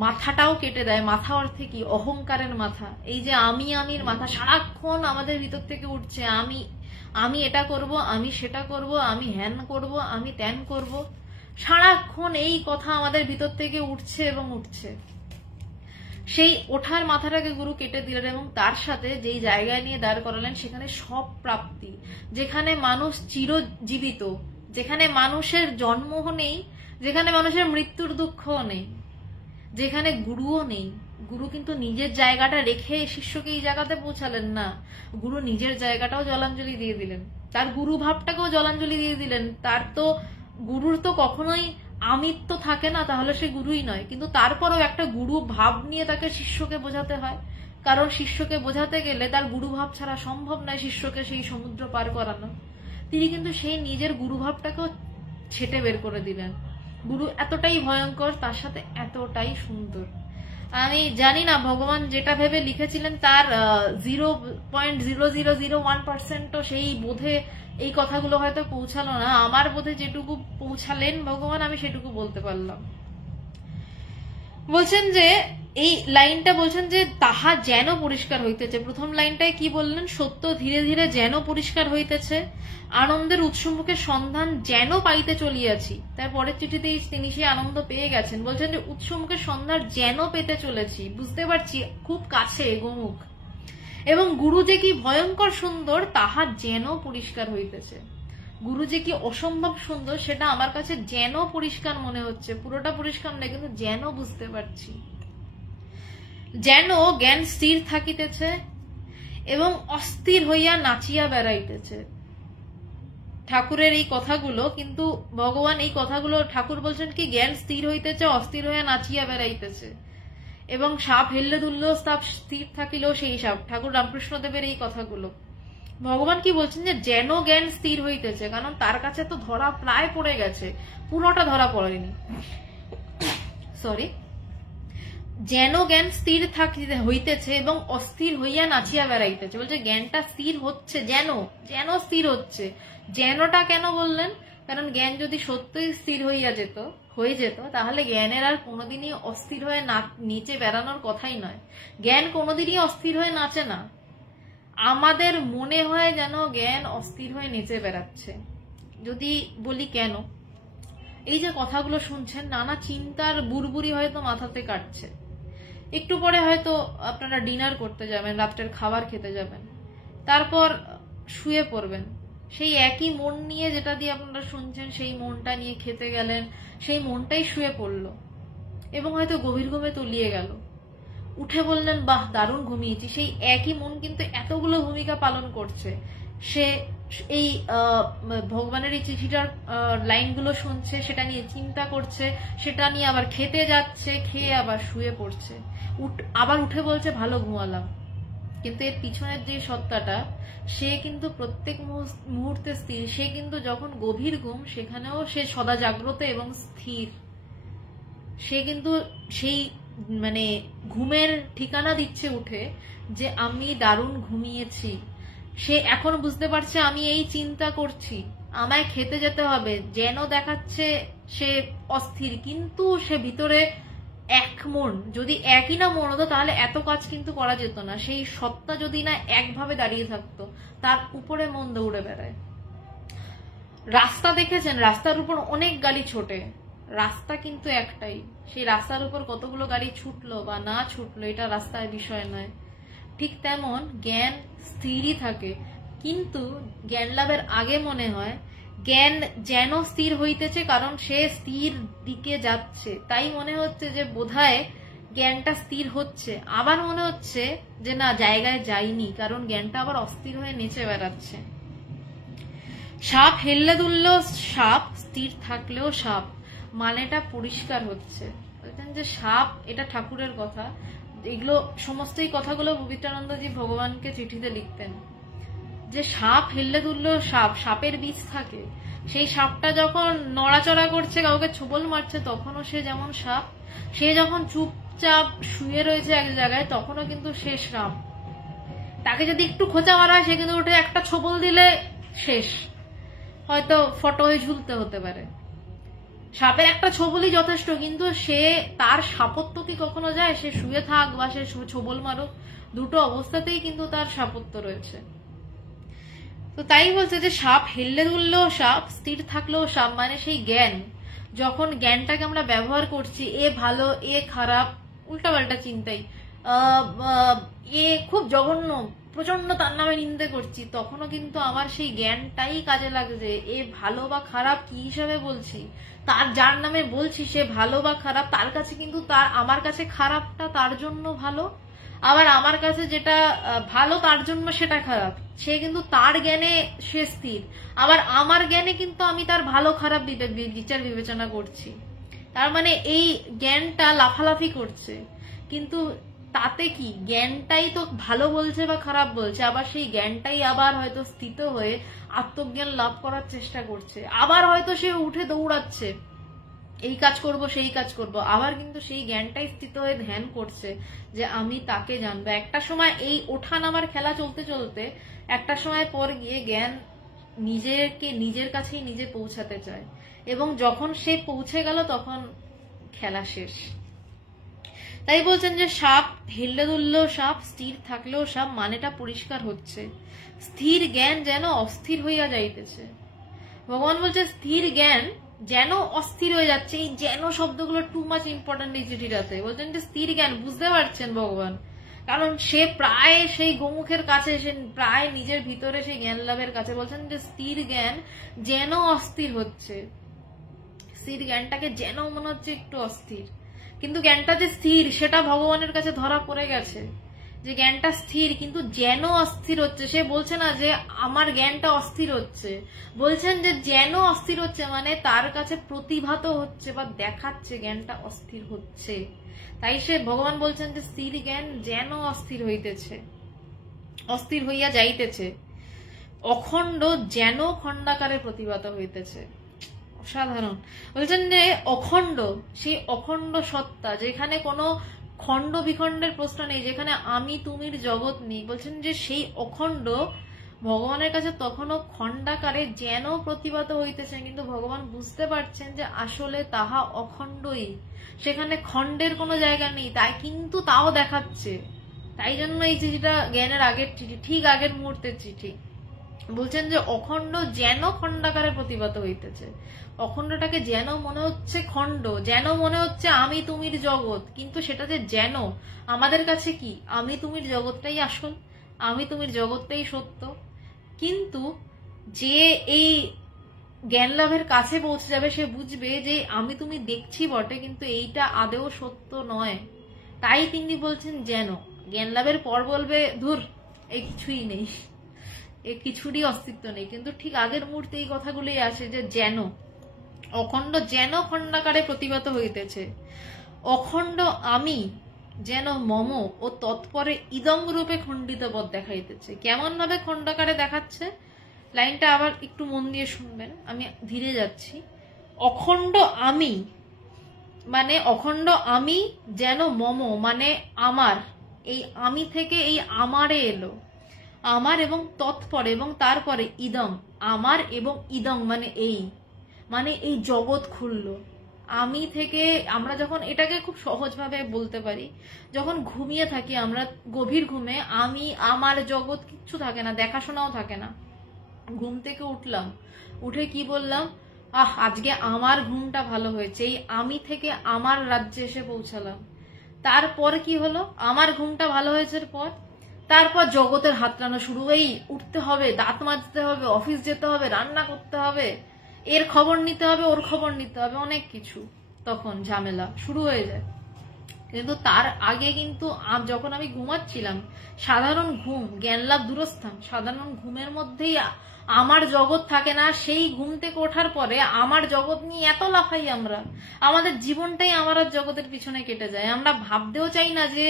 মাথাটাও কেটে দেয়। মাথা অর্থে কি? অহংকারের মাথা। এই যে আমির মাথা সারাক্ষণ আমাদের ভিতর থেকে উঠছে, আমি এটা করব, আমি সেটা করব, আমি হ্যান করব, আমি ত্যান করব, সারাক্ষণ এই কথা আমাদের ভিতর থেকে উঠছে এবং উঠছে। সেই ওঠার মাথাটাকে গুরু কেটে দিলেন, এবং তার সাথে যেই জায়গায় নিয়ে দাঁড় করালেন সেখানে সব প্রাপ্তি, যেখানে মানুষ চিরজীবিত, যেখানে মানুষের জন্মও নেই, যেখানে মানুষের মৃত্যুর দুঃখও নেই, যেখানে গুরুও নেই। গুরু কিন্তু নিজের জায়গাটা রেখে শিষ্যকে এই জায়গাতে পৌঁছালেন না, গুরু নিজের জায়গাটাও জলাঞ্জলি দিয়ে দিলেন, তার গুরু ভাবটাকেও জলাঞ্জলি দিয়ে দিলেন। তার তো গুরুর তো কখনোই আমিত্ব থাকে না, তাহলে সে গুরুই নয়, কিন্তু তারপরও একটা গুরু ভাব নিয়ে তাকে শিষ্যকে বোঝাতে হয়, কারণ শিষ্যকে বোঝাতে গেলে তার গুরু ভাব ছাড়া সম্ভব নয় শিষ্যকে সেই সমুদ্র পার করানো। তিনি কিন্তু সেই নিজের গুরু ভাবটাকেও ছেটে বের করে দিলেন। গুরু এতটাই ভয়ঙ্কর, তার সাথে এতটাই সুন্দর। আমি জানি না ভগবান যেটা ভেবে লিখেছিলেন তার 0.0001%ও সেই বোধে এই কথাগুলো হয়তো পৌঁছালো না। আমার বোধে যেটুকু পৌঁছালেন ভগবান, আমি সেটুকু বলতে পারলাম। বলছেন যে এই লাইনটা বলছেন যে তাহা যেন পরিষ্কার হইতেছে। প্রথম লাইনটায় কি বললেন? সত্য ধীরে ধীরে যেন পরিষ্কার হইতেছে, আনন্দের উৎসমুখের সন্ধান যেন পাইতে চলিয়াছি। তার পরের চিঠিতেই তিনি সেই আনন্দ পেয়ে গেছেন। বলছেন যে উৎসমুখের সন্ধান যেন পেতে চলেছি, বুঝতে পারছি খুব কাছে গোমুখ, এবং গুরু যে কি ভয়ঙ্কর সুন্দর তাহা যেন পরিষ্কার হইতেছে। গুরু যে কি অসম্ভব সুন্দর সেটা আমার কাছে যেন পরিষ্কার মনে হচ্ছে, পুরোটা পরিষ্কার নয় কিন্তু যেন বুঝতে পারছি। যেন জ্ঞান স্থির থাকিতেছে এবং অস্থির হইয়া নাচিয়া বেড়াইতেছে। ঠাকুরের এই কথাগুলো কিন্তু ভগবান এই কথাগুলো ঠাকুর বলছেন কি জ্ঞান স্থির হইতেছে, অস্থির হইয়া নাচিয়া বেড়াইতেছে, এবং সাপ হেললে দুলল সাপ স্থির থাকিল সেই সাপ। ঠাকুর রামকৃষ্ণদেবের এই কথাগুলো ভগবান কি বলছেন যে যেন জ্ঞান স্থির হইতেছে, কারণ তার কাছে তো ধরা প্রায় পড়ে গেছে, পুরোটা ধরা পড়েনি, সরি। যেন জ্ঞান স্থির হইতেছে এবং অস্থির হইয়া নাচিয়া বেড়াইতেছে। বলছে জ্ঞানটা স্থির হচ্ছে, যেন যেন স্থির হচ্ছে। যেনটা কেন বললেন? কারণ জ্ঞান যদি সত্যই স্থির হয়ে যেত তাহলে জ্ঞানের আর কোনোদিনই অস্থির হয়ে নিচে বেড়ানোর কথাই নয়। জ্ঞান কোনোদিনই অস্থির হয়ে নাচে না। আমাদের মনে হয় যেন জ্ঞান অস্থির হয়ে নেচে বেড়াচ্ছে। যদি বলি কেন, এই যে কথাগুলো শুনছেন, নানা চিন্তার বুড়বুড়ি হয়তো মাথাতে কাটছে। একটু পরে হয়তো আপনারা ডিনার করতে যাবেন, রাত্রের খাবার খেতে যাবেন, তারপর শুয়ে পড়বেন। সেই একই মন নিয়ে যেটা দিয়ে আপনারা শুনছেন সেই মনটা নিয়ে খেতে গেলেন, সেই মনটাই শুয়ে পড়লো এবং হয়তো গভীর ঘুমে তলিয়ে গেল। উঠে বললেন বাহ দারুণ ঘুমিয়েছি, সেই একই মন কিন্তু এতগুলো ভূমিকা পালন করছে। সে এই ভগবানের এই চিঠিটার লাইনগুলো শুনছে, সেটা নিয়ে চিন্তা করছে, সেটা নিয়ে আবার খেতে যাচ্ছে, খেয়ে আবার শুয়ে পড়ছে, আবার উঠে বলছে ভালো ঘুমালাম। কিন্তু এর পিছনের যে সত্তাটা, সে কিন্তু প্রত্যেক মুহূর্তে স্থির। সে কিন্তু যখন গভীর ঘুম সেখানেও সে সদা জাগ্রত এবং স্থির। সে কিন্তু সেই মানে ঘুমের ঠিকানা দিচ্ছে উঠে যে আমি দারুণ ঘুমিয়েছি। সে এখন বুঝতে পারছে আমি এই চিন্তা করছি, আমায় খেতে যেতে হবে, যেন দেখাচ্ছে সে অস্থির, কিন্তু সে ভিতরে এক মন। যদি একই না মন হতো তাহলে এত কাজ কিন্তু করা যেত না। সেই সত্তা যদি না একভাবে দাঁড়িয়ে থাকতো, তার উপরে মন দৌড়ে বেড়ায়। রাস্তা দেখেছেন, রাস্তার উপর অনেক গাড়ি ছোটে, রাস্তা কিন্তু একটাই। সেই রাস্তার উপর কতগুলো গাড়ি ছুটলো বা না ছুটলো এটা রাস্তার বিষয় নয়। ঠিক তেমন জ্ঞান স্থিরই থাকে, কিন্তু জ্ঞান লাভের আগে মনে হয় জ্ঞান যেন স্থির হইতেছে, কারণ সে স্থির দিকে যাচ্ছে। তাই মনে হচ্ছে যে বোধহয় জ্ঞানটা স্থির হচ্ছে, আবার মনে হচ্ছে যে না জায়গায় যায়নি, কারণ জ্ঞানটা আবার অস্থির হয়ে নেচে বেড়াচ্ছে। সাপ হেললে দুললেও সাপ, স্থির থাকলেও সাপ, মানেটা পরিষ্কার হচ্ছে। বলতেন যে সাপ, এটা ঠাকুরের কথা, এগুলো সমস্তই কথাগুলো পবিত্রানন্দজি ভগবানকে চিঠিতে লিখতেন যে সাপ হেললে দুললেও সাপ, সাপের বীজ থাকে। সেই সাপটা যখন নড়াচড়া করছে, কাউকে ছোবল মারছে, তখনও সে যেমন সাপ। সে যখন চুপচাপ শুয়ে রয়েছে এক জায়গায়, তখনও কিন্তু সে সাপ। তাকে যদি একটু খোঁচা মারা হয়, সে কিন্তু উঠে একটা ছোবল দিলে শেষ, হয়তো ফটো হয়ে ঝুলতে হতে পারে। সাপের একটা ছোবলই যথেষ্ট, কিন্তু সে তার সাপত্য কি কখনো যায়? সে শুয়ে থাক বা সে ছোবল মারুক, দুটো অবস্থাতেই কিন্তু তার সাপত্য রয়েছে। তো তাই বলছে যে সাপ হেললে দুললেও সাপ, স্থির থাকলেও সাপ, মানে সেই জ্ঞান। যখন জ্ঞানটাকে আমরা ব্যবহার করছি এ ভালো এ খারাপ উল্টাপাল্টা চিন্তাই, এ খুব জঘন্য প্রচন্ড তার নামে নিন্দে করছি, তখনও কিন্তু আমার সেই জ্ঞানটাই কাজে লাগছে। এ ভালো বা খারাপ কি হিসাবে বলছি, তার যার নামে বলছি সে ভালো বা খারাপ, তার কাছে কিন্তু তার আমার কাছে খারাপটা তার জন্য ভালো, আবার আমার কাছে যেটা ভালো তার জন্য সেটা খারাপ। সে কিন্তু তার জ্ঞানে সে স্থির, আবার আমার জ্ঞানে কিন্তু আমি তার ভালো খারাপ বিচার বিবেচনা করছি। তার মানে এই জ্ঞানটা লাফালাফি করছে, কিন্তু তাতে কি জ্ঞানটাই তো ভালো বলছে বা খারাপ বলছে, আবার সেই জ্ঞানটাই আবার হয়তো স্থিত হয়ে আত্মজ্ঞান লাভ করার চেষ্টা করছে, আবার হয়তো সে উঠে দৌড়াচ্ছে। এই কাজ করব সেই কাজ করব, আবার কিন্তু সেই জ্ঞানটাই স্থিত হয়ে ধ্যান করছে যে আমি তাকে জানবো। একটা সময় এই ওঠা নামার খেলা চলতে চলতে একটা সময় পর গিয়ে জ্ঞান নিজেকে নিজের কাছেই নিজে পৌঁছাতে চায়, এবং যখন সে পৌঁছে গেল তখন খেলা শেষ। তাই বলছেন যে সাপ হেললে দুললেও সাপ, স্থির থাকলেও সাপ, মানেটা পরিষ্কার হচ্ছে। স্থির জ্ঞান যেন অস্থির হইয়া যাইতেছে। ভগবান বলছে স্থির জ্ঞান যেন অস্থির হয়ে যাচ্ছে। এই যেন শব্দগুলো টু মাচ ইম্পর্টেন্ট এই চিঠিটাতে। বলছেন যে স্থির জ্ঞান, বুঝতে পারছেন ভগবান, কারণ সে প্রায় সেই গোমুখের কাছে, সে প্রায় নিজের ভিতরে সেই জ্ঞান লাভের কাছে। বলছেন যে স্থির জ্ঞান যেন অস্থির হচ্ছে। স্থির জ্ঞানটাকে যেন মনে হচ্ছে একটু অস্থির, কিন্তু জ্ঞানটা যে স্থির সেটা ভগবানের কাছে ধরা পড়ে গেছে যে জ্ঞানটা স্থির কিন্তু যেন অস্থির হচ্ছে। সে বলছে না যে আমার জ্ঞানটা অস্থির হচ্ছে, বলছেন যে যেন অস্থির হচ্ছে, মানে তার কাছে প্রতিভাত হচ্ছে বা দেখাচ্ছে জ্ঞানটা অস্থির হচ্ছে। তাই সে ভগবান বলছেন যে স্থির জ্ঞান যেন অস্থির হইতেছে, অস্থির হইয়া যাইতেছে, অখণ্ড যেন খণ্ডাকারে প্রতিভাত হইতেছে। অসাধারণ। বলছেন যে অখণ্ড, সেই অখণ্ড সত্তা যেখানে কোনো খণ্ড বিখণ্ডের প্রশ্ন নেই, যেখানে আমি তুমির জগৎ নেই। বলছেন যে সেই অখণ্ড ভগবানের কাছে তখনও খণ্ডাকারে যেন প্রতিভাত হইতেছে, কিন্তু ভগবান বুঝতে পারছেন যে আসলে তাহা অখণ্ডই, সেখানে খণ্ডের কোনো জায়গা নেই, তাই কিন্তু তাও দেখাচ্ছে। তাই জন্য এই চিঠিটা জ্ঞানের আগের চিঠি, ঠিক আগের মুহূর্তের চিঠি। বলছেন যে অখণ্ড যেন খণ্ডাকারে প্রতিভাত হইতেছে। অখণ্ডটাকে যেন মনে হচ্ছে খণ্ড, যেন মনে হচ্ছে আমি তুমির জগৎ, কিন্তু সেটা যে যেন আমাদের কাছে কি আমি তুমির জগৎটাই আসল, আমি তুমির জগৎটাই সত্য। কিন্তু যে এই জ্ঞান লাভের কাছে পৌঁছে যাবে সে বুঝবে যে আমি তুমি দেখছি বটে, কিন্তু এইটা আদেও সত্য নয়। তাই তিনি বলছেন যেন। জ্ঞান লাভের পর বলবে ধুর এই কিছুই নেই, এ কিছুরই অস্তিত্ব নেই, কিন্তু ঠিক আগের মুহূর্তে এই কথাগুলোই আছে যে যেন অখণ্ড যেন খণ্ডাকারে প্রতিভাত হইতেছে, অখণ্ড আমি যেন মম ও তৎপরে ইদং রূপে খণ্ডিত পদ দেখাইতেছে। কেমন ভাবে খণ্ডাকারে দেখাচ্ছে, লাইনটা আবার একটু মন দিয়ে শুনবেন, আমি ধীরে যাচ্ছি। অখণ্ড আমি মানে অখণ্ড আমি যেন মম মানে আমার, এই আমি থেকে এই আমারে এলো, আমার এবং তৎপরে এবং তারপরে ইদং, আমার এবং ইদং মানে এই জগৎ খুললো। আমি থেকে আমরা যখন এটাকে খুব সহজভাবে বলতে পারি, যখন ঘুমিয়ে থাকি আমরা গভীর ঘুমে, আমি আমার জগৎ কিচ্ছু থাকে না, দেখাশোনাও থাকে না। ঘুম থেকে উঠলাম, উঠে কি বললাম, আজকে আমার ঘুমটা ভালো হয়েছে, এই আমি থেকে আমার রাজ্যে এসে পৌঁছালাম। তারপর কি হলো, আমার ঘুমটা ভালো হয়েছে পর তারপর জগতের হাতড়ানো শুরু, এই উঠতে হবে, দাঁত মাজতে হবে, অফিস যেতে হবে, রান্না করতে হবে, এর খবর নিতে হবে, ওর খবর নিতে হবে, অনেক কিছু, তখন ঝামেলা শুরু হয়ে যায়। কিন্তু তার আগে কিন্তু যখন আমি ঘুমাচ্ছিলাম, সাধারণ ঘুম, জ্ঞান লাভ দূরস্থান, সাধারণ ঘুমের মধ্যেই আমার জগৎ থাকে না। সেই ঘুম থেকে ওঠার পরে আমার জগৎ নিয়ে এত লাফাই আমরা, আমাদের জীবনটাই আমার আর জগতের পিছনে কেটে যায়। আমরা ভাবতেও চাই না যে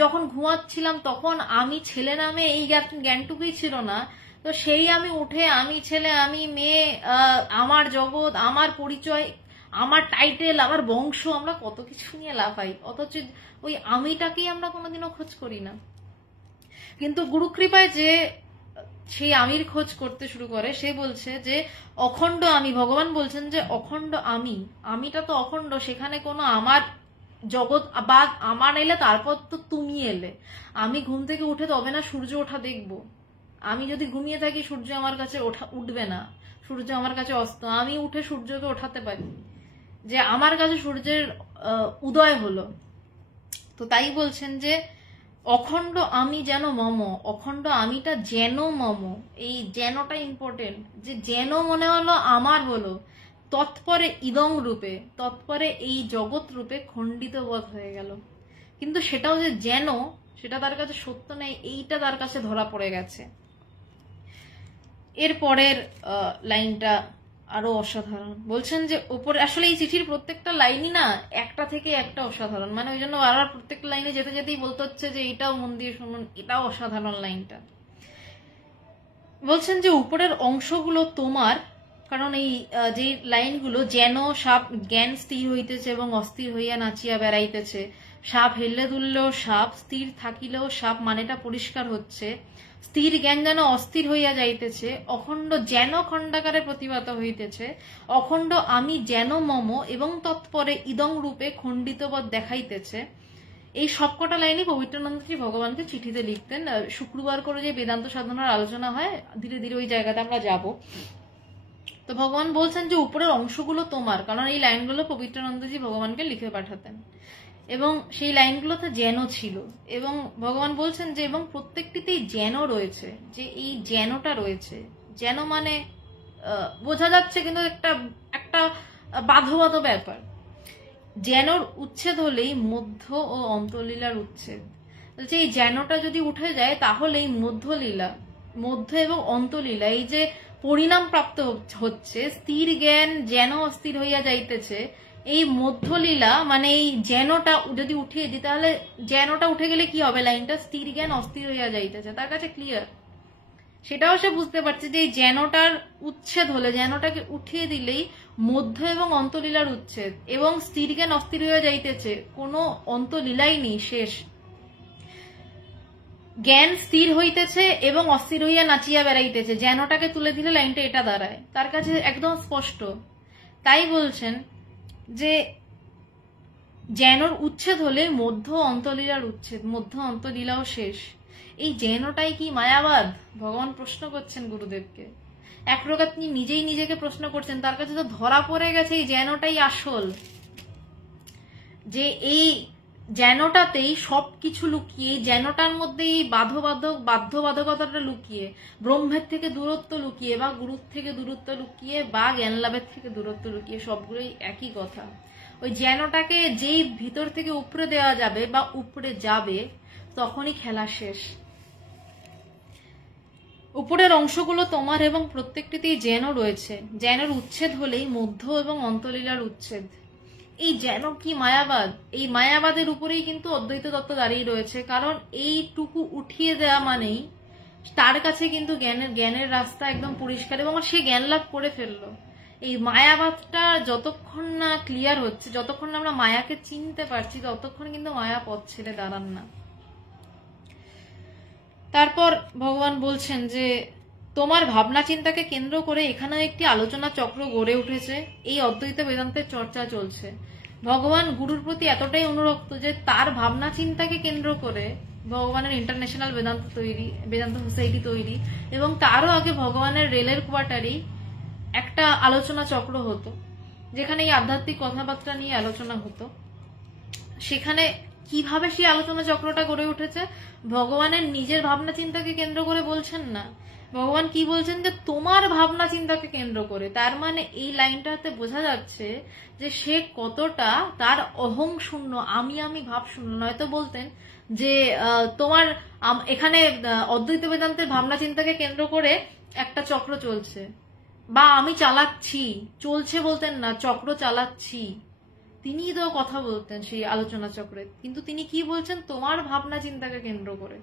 যখন ঘুমাচ্ছিলাম তখন আমি ছেলে নামে এই জ্ঞানটুকুই ছিল না, তো সেই আমি উঠে আমি ছেলে, আমি মেয়ে, আমার জগৎ, আমার পরিচয়, আমার টাইটেল, আমার বংশ, আমরা কত কিছু নিয়ে লাফাই, অথচ ওই আমিটাকেই আমরা কোনোদিনও খোঁজ করি না। কিন্তু গুরুকৃপায় যে সেই আমির খোঁজ করতে শুরু করে, সে বলছে যে অখণ্ড আমি, ভগবান বলছেন যে অখণ্ড আমিটা তো অখণ্ড, সেখানে কোনো আমার জগৎ বা আমার এলে তারপর তো তুমি এলে। আমি ঘুম থেকে উঠে তবে না সূর্য ওঠা দেখবো, আমি যদি ঘুমিয়ে থাকি সূর্য আমার কাছে উঠবে না, সূর্য আমার কাছে অস্ত, আমি উঠে সূর্যকে ওঠাতে পারি, যে আমার কাছে সূর্যের উদয় হলো। তো তাই বলছেন যে অখণ্ড আমি যেন মম, অখণ্ড আমিটা যেন মম, এই যেনটা ইম্পর্টেন্ট, যে যেন মনে হলো আমার হলো, তৎপরে ইদং রূপে, তৎপরে এই জগৎ রূপে খণ্ডিত বোধ হয়ে গেল। কিন্তু সেটাও যে যেন, সেটা তার কাছে সত্য নেই, এইটা তার কাছে ধরা পড়ে গেছে। এর পরের লাইনটা আরো অসাধারণ। বলছেন যে উপরে আসলে এই চিঠির প্রত্যেকটা লাইনই না একটা থেকে একটা অসাধারণ, মানে ওই জন্য বারবার প্রত্যেকটা লাইনে যেতে যেতেই বলতে হচ্ছে যে এটাও মন দিয়ে শুনুন, এটাও অসাধারণ লাইনটা। বলছেন যে উপরের অংশগুলো তোমার কারণ এই যে লাইনগুলো, যেন সাপ জ্ঞান স্থির হইতেছে এবং অস্থির হইয়া নাচিয়া বেড়াইতেছে, সাপ হেললে দুললেও সাপ, স্থির থাকিলেও সাপ, মানেটা পরিষ্কার হচ্ছে। স্থির জ্ঞান যেন অস্থির হইয়া যাইতেছে, অখণ্ড যেন খণ্ডাকারে প্রতিভাত হইতেছে, অখণ্ড আমি যেন মম এবং তৎপরে ইদং রূপে খণ্ডিতবৎ দেখাইতেছে। এই সবকটা লাইনই পবিত্রানন্দজি ভগবানকে চিঠিতে লিখতেন। শুক্রবার করে যে বেদান্ত সাধনার আলোচনা হয়, ধীরে ধীরে ওই জায়গাটা আমরা যাব। তো ভগবান বলছেন যে উপরের অংশগুলো তোমার, কারণ এই লাইনগুলো পবিত্রানন্দজি ভগবানকে লিখে পাঠাতেন এবং সেই লাইনগুলোতে যেন ছিল। এবং ভগবান বলছেন যে এবং প্রত্যেকটিতেই যেন রয়েছে, যে এই যেনটা রয়েছে, যেন মানে বোঝা যাচ্ছে কিন্তু একটা একটা বাধো ব্যাপার। যেনর উচ্ছেদ হলেই মধ্য ও অন্তলীলার উচ্ছেদ। বলছে এই যেনটা যদি উঠে যায় তাহলে এই মধ্যলীলা, মধ্য এবং অন্তলীলা, এই যে পরিণাম প্রাপ্ত হচ্ছে, স্থির জ্ঞান যেন অস্থির হইয়া যাইতেছে, এই মধ্যলীলা মানে এই যেনটা যদি উঠিয়ে দিই, তাহলে যেনটা উঠে গেলে কি হবে, লাইনটা স্থির জ্ঞান অস্থির হইয়া যাইতেছে, তার কাছে ক্লিয়ার। সেটাও সে বুঝতে পারছে যে এই যেনটার উচ্ছেদ হলে, যেনটাকে উঠিয়ে দিলেই মধ্য এবং অন্তলীলার উচ্ছেদ, এবং স্থির জ্ঞান অস্থির হয়ে যাইতেছে, কোনো অন্তলীলাই নেই, শেষ। জ্ঞান স্থির হইতেছে এবং অস্থির হইয়া নাচিয়া বেড়াইতেছে, যেনটাকে তুলে দিলে লাইনটা এটা দাঁড়ায়, তার কাছে একদম স্পষ্ট। তাই বলছেন যে যেনর উচ্ছেদ হলে মধ্য অন্তলীলার উচ্ছেদ, মধ্য অন্তলীলাও শেষ। এই যেনটাই কি মায়াবাদ? ভগবান প্রশ্ন করছেন গুরুদেবকে। এক প্রকার তিনি নিজেই নিজেকে প্রশ্ন করছেন, তার কাছে তো ধরা পড়ে গেছে এই যেনটাই আসল, যে এই যেনটাতেই সবকিছু লুকিয়ে, যেনটার মধ্যে এই বাধ্যবাধকতাটা লুকিয়ে, ব্রহ্মের থেকে দূরত্ব লুকিয়ে, বা গুরুর থেকে দূরত্ব লুকিয়ে, বা জ্ঞান লাভের থেকে দূরত্ব লুকিয়ে, সবগুলোই একই কথা। ওই যেনটাকে যেই ভিতর থেকে উপরে দেওয়া যাবে বা উপরে যাবে, তখনই খেলা শেষ। উপরের অংশগুলো তোমার এবং প্রত্যেকটিতেই যেন রয়েছে, যেনর উচ্ছেদ হলেই মধ্য এবং অন্তলীলার উচ্ছেদ। এই যেন কি মায়াবাদ? এই মায়াবাদের উপরেই কিন্তু অদ্বৈত তত্ত্ব দাঁড়িয়ে রয়েছে, কারণ এইটুকু উঠিয়ে দেওয়া মানেই তার কাছে কিন্তু জ্ঞানের রাস্তা একদম পরিষ্কার, এবং সে জ্ঞান লাভ করে ফেললো। এই মায়াবাদটা যতক্ষণ না ক্লিয়ার হচ্ছে, যতক্ষণ না আমরা মায়াকে চিনতে পারছি, ততক্ষণ কিন্তু মায়া পথ ছেড়ে দাঁড়ান না। তারপর ভগবান বলছেন যে তোমার ভাবনা চিন্তাকে কেন্দ্র করে এখানে একটি আলোচনা চক্র গড়ে উঠেছে, এই অদ্বৈত বেদান্তের চর্চা চলছে। ভগবান গুরুর প্রতি এতটাই অনুরক্ত যে তার ভাবনা চিন্তাকে কেন্দ্র করে ভগবানের ইন্টারন্যাশনাল বেদান্ত সোসাইটি তৈরি, এবং তারও আগে ভগবানের রেলের কোয়ার্টারেই একটা আলোচনা চক্র হতো, যেখানে এই আধ্যাত্মিক কথাবার্তা নিয়ে আলোচনা হতো। সেখানে কিভাবে সেই আলোচনা চক্রটা গড়ে উঠেছে? ভগবানের নিজের ভাবনা চিন্তাকে কেন্দ্র করে বলছেন না, ভগবান কি বলছেন যে তোমার ভাবনা চিন্তাকে কেন্দ্র করে। তার মানে এই লাইনটাতে বোঝা যাচ্ছে যে সে কতটা তার অহং শূন্য, আমি ভাব শূন্য। নয়তো বলতেন যে তোমার এখানে অদ্বৈত বেদান্তের ভাবনা চিন্তাকে কেন্দ্র করে একটা চক্র চলছে, বা আমি চালাচ্ছি, চলছে বলতেন না, চক্র চালাচ্ছি। তিনিই তো কথা বলতেন সেই আলোচনা চক্রে, কিন্তু তিনি কি বলছেন? তোমার ভাবনা চিন্তাকে কেন্দ্র করে।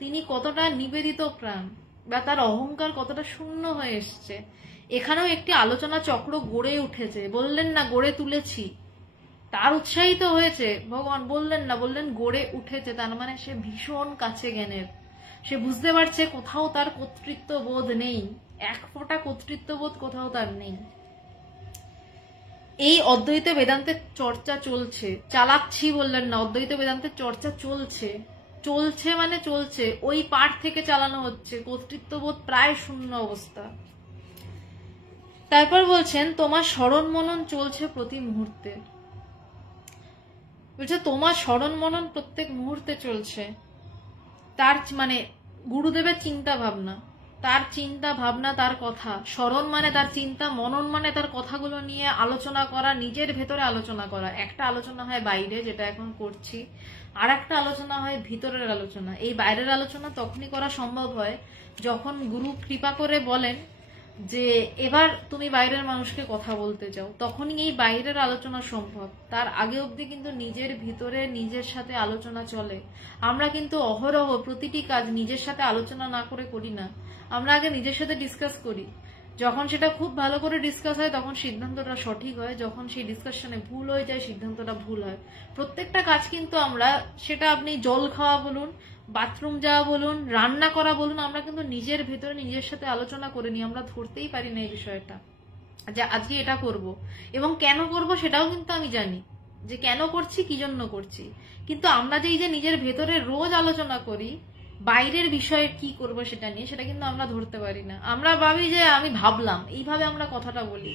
তিনি কতটা নিবেদিত প্রাণ, বা তার অহংকার কতটা শূন্য হয়ে এসছে। এখানেও একটি আলোচনা চক্র গড়ে উঠেছে, বললেন না গড়ে তুলেছি, তার উৎসাহিত হয়েছে। ভগবান বললেন না, বললেন গড়ে উঠেছে। তার মানে সে ভীষণ কাছে জ্ঞানের, সে বুঝতে পারছে কোথাও তার কর্তৃত্ব বোধ নেই, এক ফোঁটা কর্তৃত্ব বোধ কোথাও তার নেই। এই অদ্বৈত বেদান্তের চর্চা চলছে, চালাচ্ছি বললেন না, অদ্বৈত বেদান্তের চর্চা চলছে। চলছে মানে চলছে, ওই পাঠ থেকে চালানো হচ্ছে, কর্তৃত্ববোধ প্রায় শূন্য অবস্থা। তারপর বলছেন তোমার স্মরণ মনন চলছে প্রতি মুহূর্তে। বলছে তোমার স্মরণ মনন প্রত্যেক মুহূর্তে চলছে। তার মানে গুরুদেবের চিন্তা ভাবনা, তার চিন্তা ভাবনা, তার কথা। স্মরণ মানে তার চিন্তা, মনন মানে তার কথাগুলো নিয়ে আলোচনা করা, নিজের ভেতরে আলোচনা করা। একটা আলোচনা হয় বাইরে, যেটা এখন করছি, আর একটা আলোচনা হয় ভিতরের আলোচনা। এই বাইরের আলোচনা তখনই করা সম্ভব হয় যখন গুরু কৃপা করে বলেন যে এবার তুমি বাইরের মানুষকে কথা বলতে চাও, তখনই এই বাইরের আলোচনা সম্ভব। তার আগে অবধি কিন্তু নিজের ভিতরে নিজের সাথে আলোচনা চলে। আমরা কিন্তু অহরহ প্রতিটি কাজ নিজের সাথে আলোচনা না করে করি না, আমরা আগে নিজের সাথে ডিসকাস করি যখন সেটা খুব ভালো করে ডিসকাস হয় তখন সিদ্ধান্তটা সঠিক হয়, যখন সেই ডিসকাশনে ভুল হয়ে যায় সিদ্ধান্তটা ভুল হয়। প্রত্যেকটা কাজ কিন্তু আমরা, সেটা আপনি জল খাওয়া বলুন, বাথরুম যাওয়া বলুন, রান্না করা বলুন, আমরা কিন্তু নিজের ভেতরে নিজের সাথে আলোচনা করে নিই। আমরা ধরতেই পারি না এই বিষয়টা যে আজকে এটা করব, এবং কেন করব সেটাও কিন্তু আমি জানি যে কেন করছি, কি জন্য করছি। কিন্তু আমরা যে এই যে নিজের ভেতরে রোজ আলোচনা করি বাইরের বিষয়ে কি করব সেটা নিয়ে, সেটা কিন্তু আমরা ধরতে পারি না। আমরা ভাবি যে আমি ভাবলাম, এইভাবে আমরা কথাটা বলি।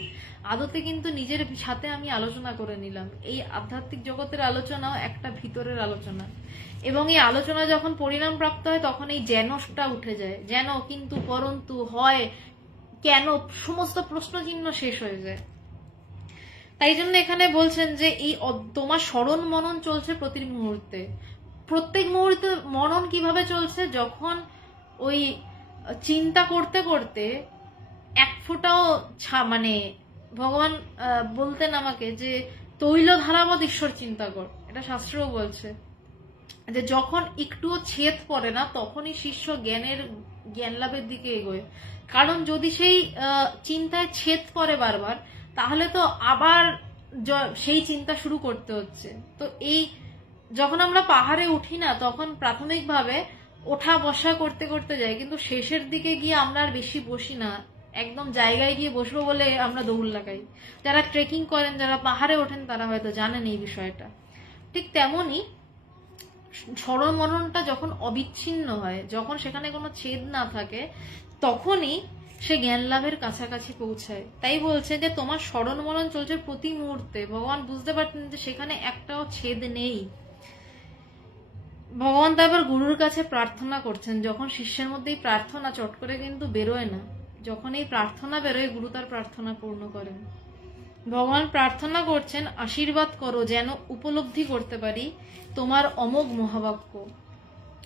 আদতে কিন্তু নিজের সাথে আমি আলোচনা করে নিলাম। এই আধ্যাত্মিক জগতের আলোচনাও একটা ভিতরের আলোচনা, এবং এই আলোচনা যখন পরিণাম প্রাপ্ত হয় তখন এই যেনটা উঠে যায়। যেন, কিন্তু, পরন্তু, হয়, কেন, সমস্ত প্রশ্নচিহ্ন শেষ হয়ে যায়। তাই জন্য এখানে বলছেন যে এই তোমার স্মরণ মনন চলছে প্রতি মুহূর্তে। প্রত্যেক মুহূর্তে মনন কিভাবে চলছে? যখন ওই চিন্তা করতে করতে এক ফোঁটাও মানে ভগবান বলতেন আমাকে যে তৈল ধারাবৎ ঈশ্বর চিন্তা কর, এটা শাস্ত্রও বলছে যে যখন একটুও ছেদ পড়ে না তখনই শিষ্য জ্ঞান লাভের দিকে এগোয়। কারণ যদি সেই চিন্তায় ছেদ পড়ে বারবার, তাহলে তো আবার সেই চিন্তা শুরু করতে হচ্ছে। তো এই যখন আমরা পাহাড়ে উঠি না, তখন প্রাথমিকভাবে ওঠা বসা করতে করতে যাই, কিন্তু শেষের দিকে গিয়ে আমরা আর বেশি বসি না, একদম জায়গায় গিয়ে বসবো বলে আমরা দৌড় লাগাই। যারা ট্রেকিং করেন, যারা পাহাড়ে ওঠেন, তারা হয়তো জানেন এই বিষয়টা। ঠিক তেমনই স্মরণ মননটা যখন অবিচ্ছিন্ন হয়, যখন সেখানে কোনো ছেদ না থাকে, তখনই সে জ্ঞান লাভের কাছাকাছি পৌঁছায়। তাই বলছে যে তোমার স্মরণ মনন চলছে প্রতি মুহূর্তে। ভগবান বুঝতে পারতেন যে সেখানে একটাও ছেদ নেই। ভগবান তারপর গুরুর কাছে প্রার্থনা করছেন। যখন শিষ্যের মধ্যে এই প্রার্থনা চট করে কিন্তু বেরোয় না, যখন এই প্রার্থনা বেরোয় গুরু তার প্রার্থনা পূর্ণ করেন। ভগবান প্রার্থনা করছেন, আশীর্বাদ করো যেন উপলব্ধি করতে পারি তোমার অমোঘ মহাবাক্য।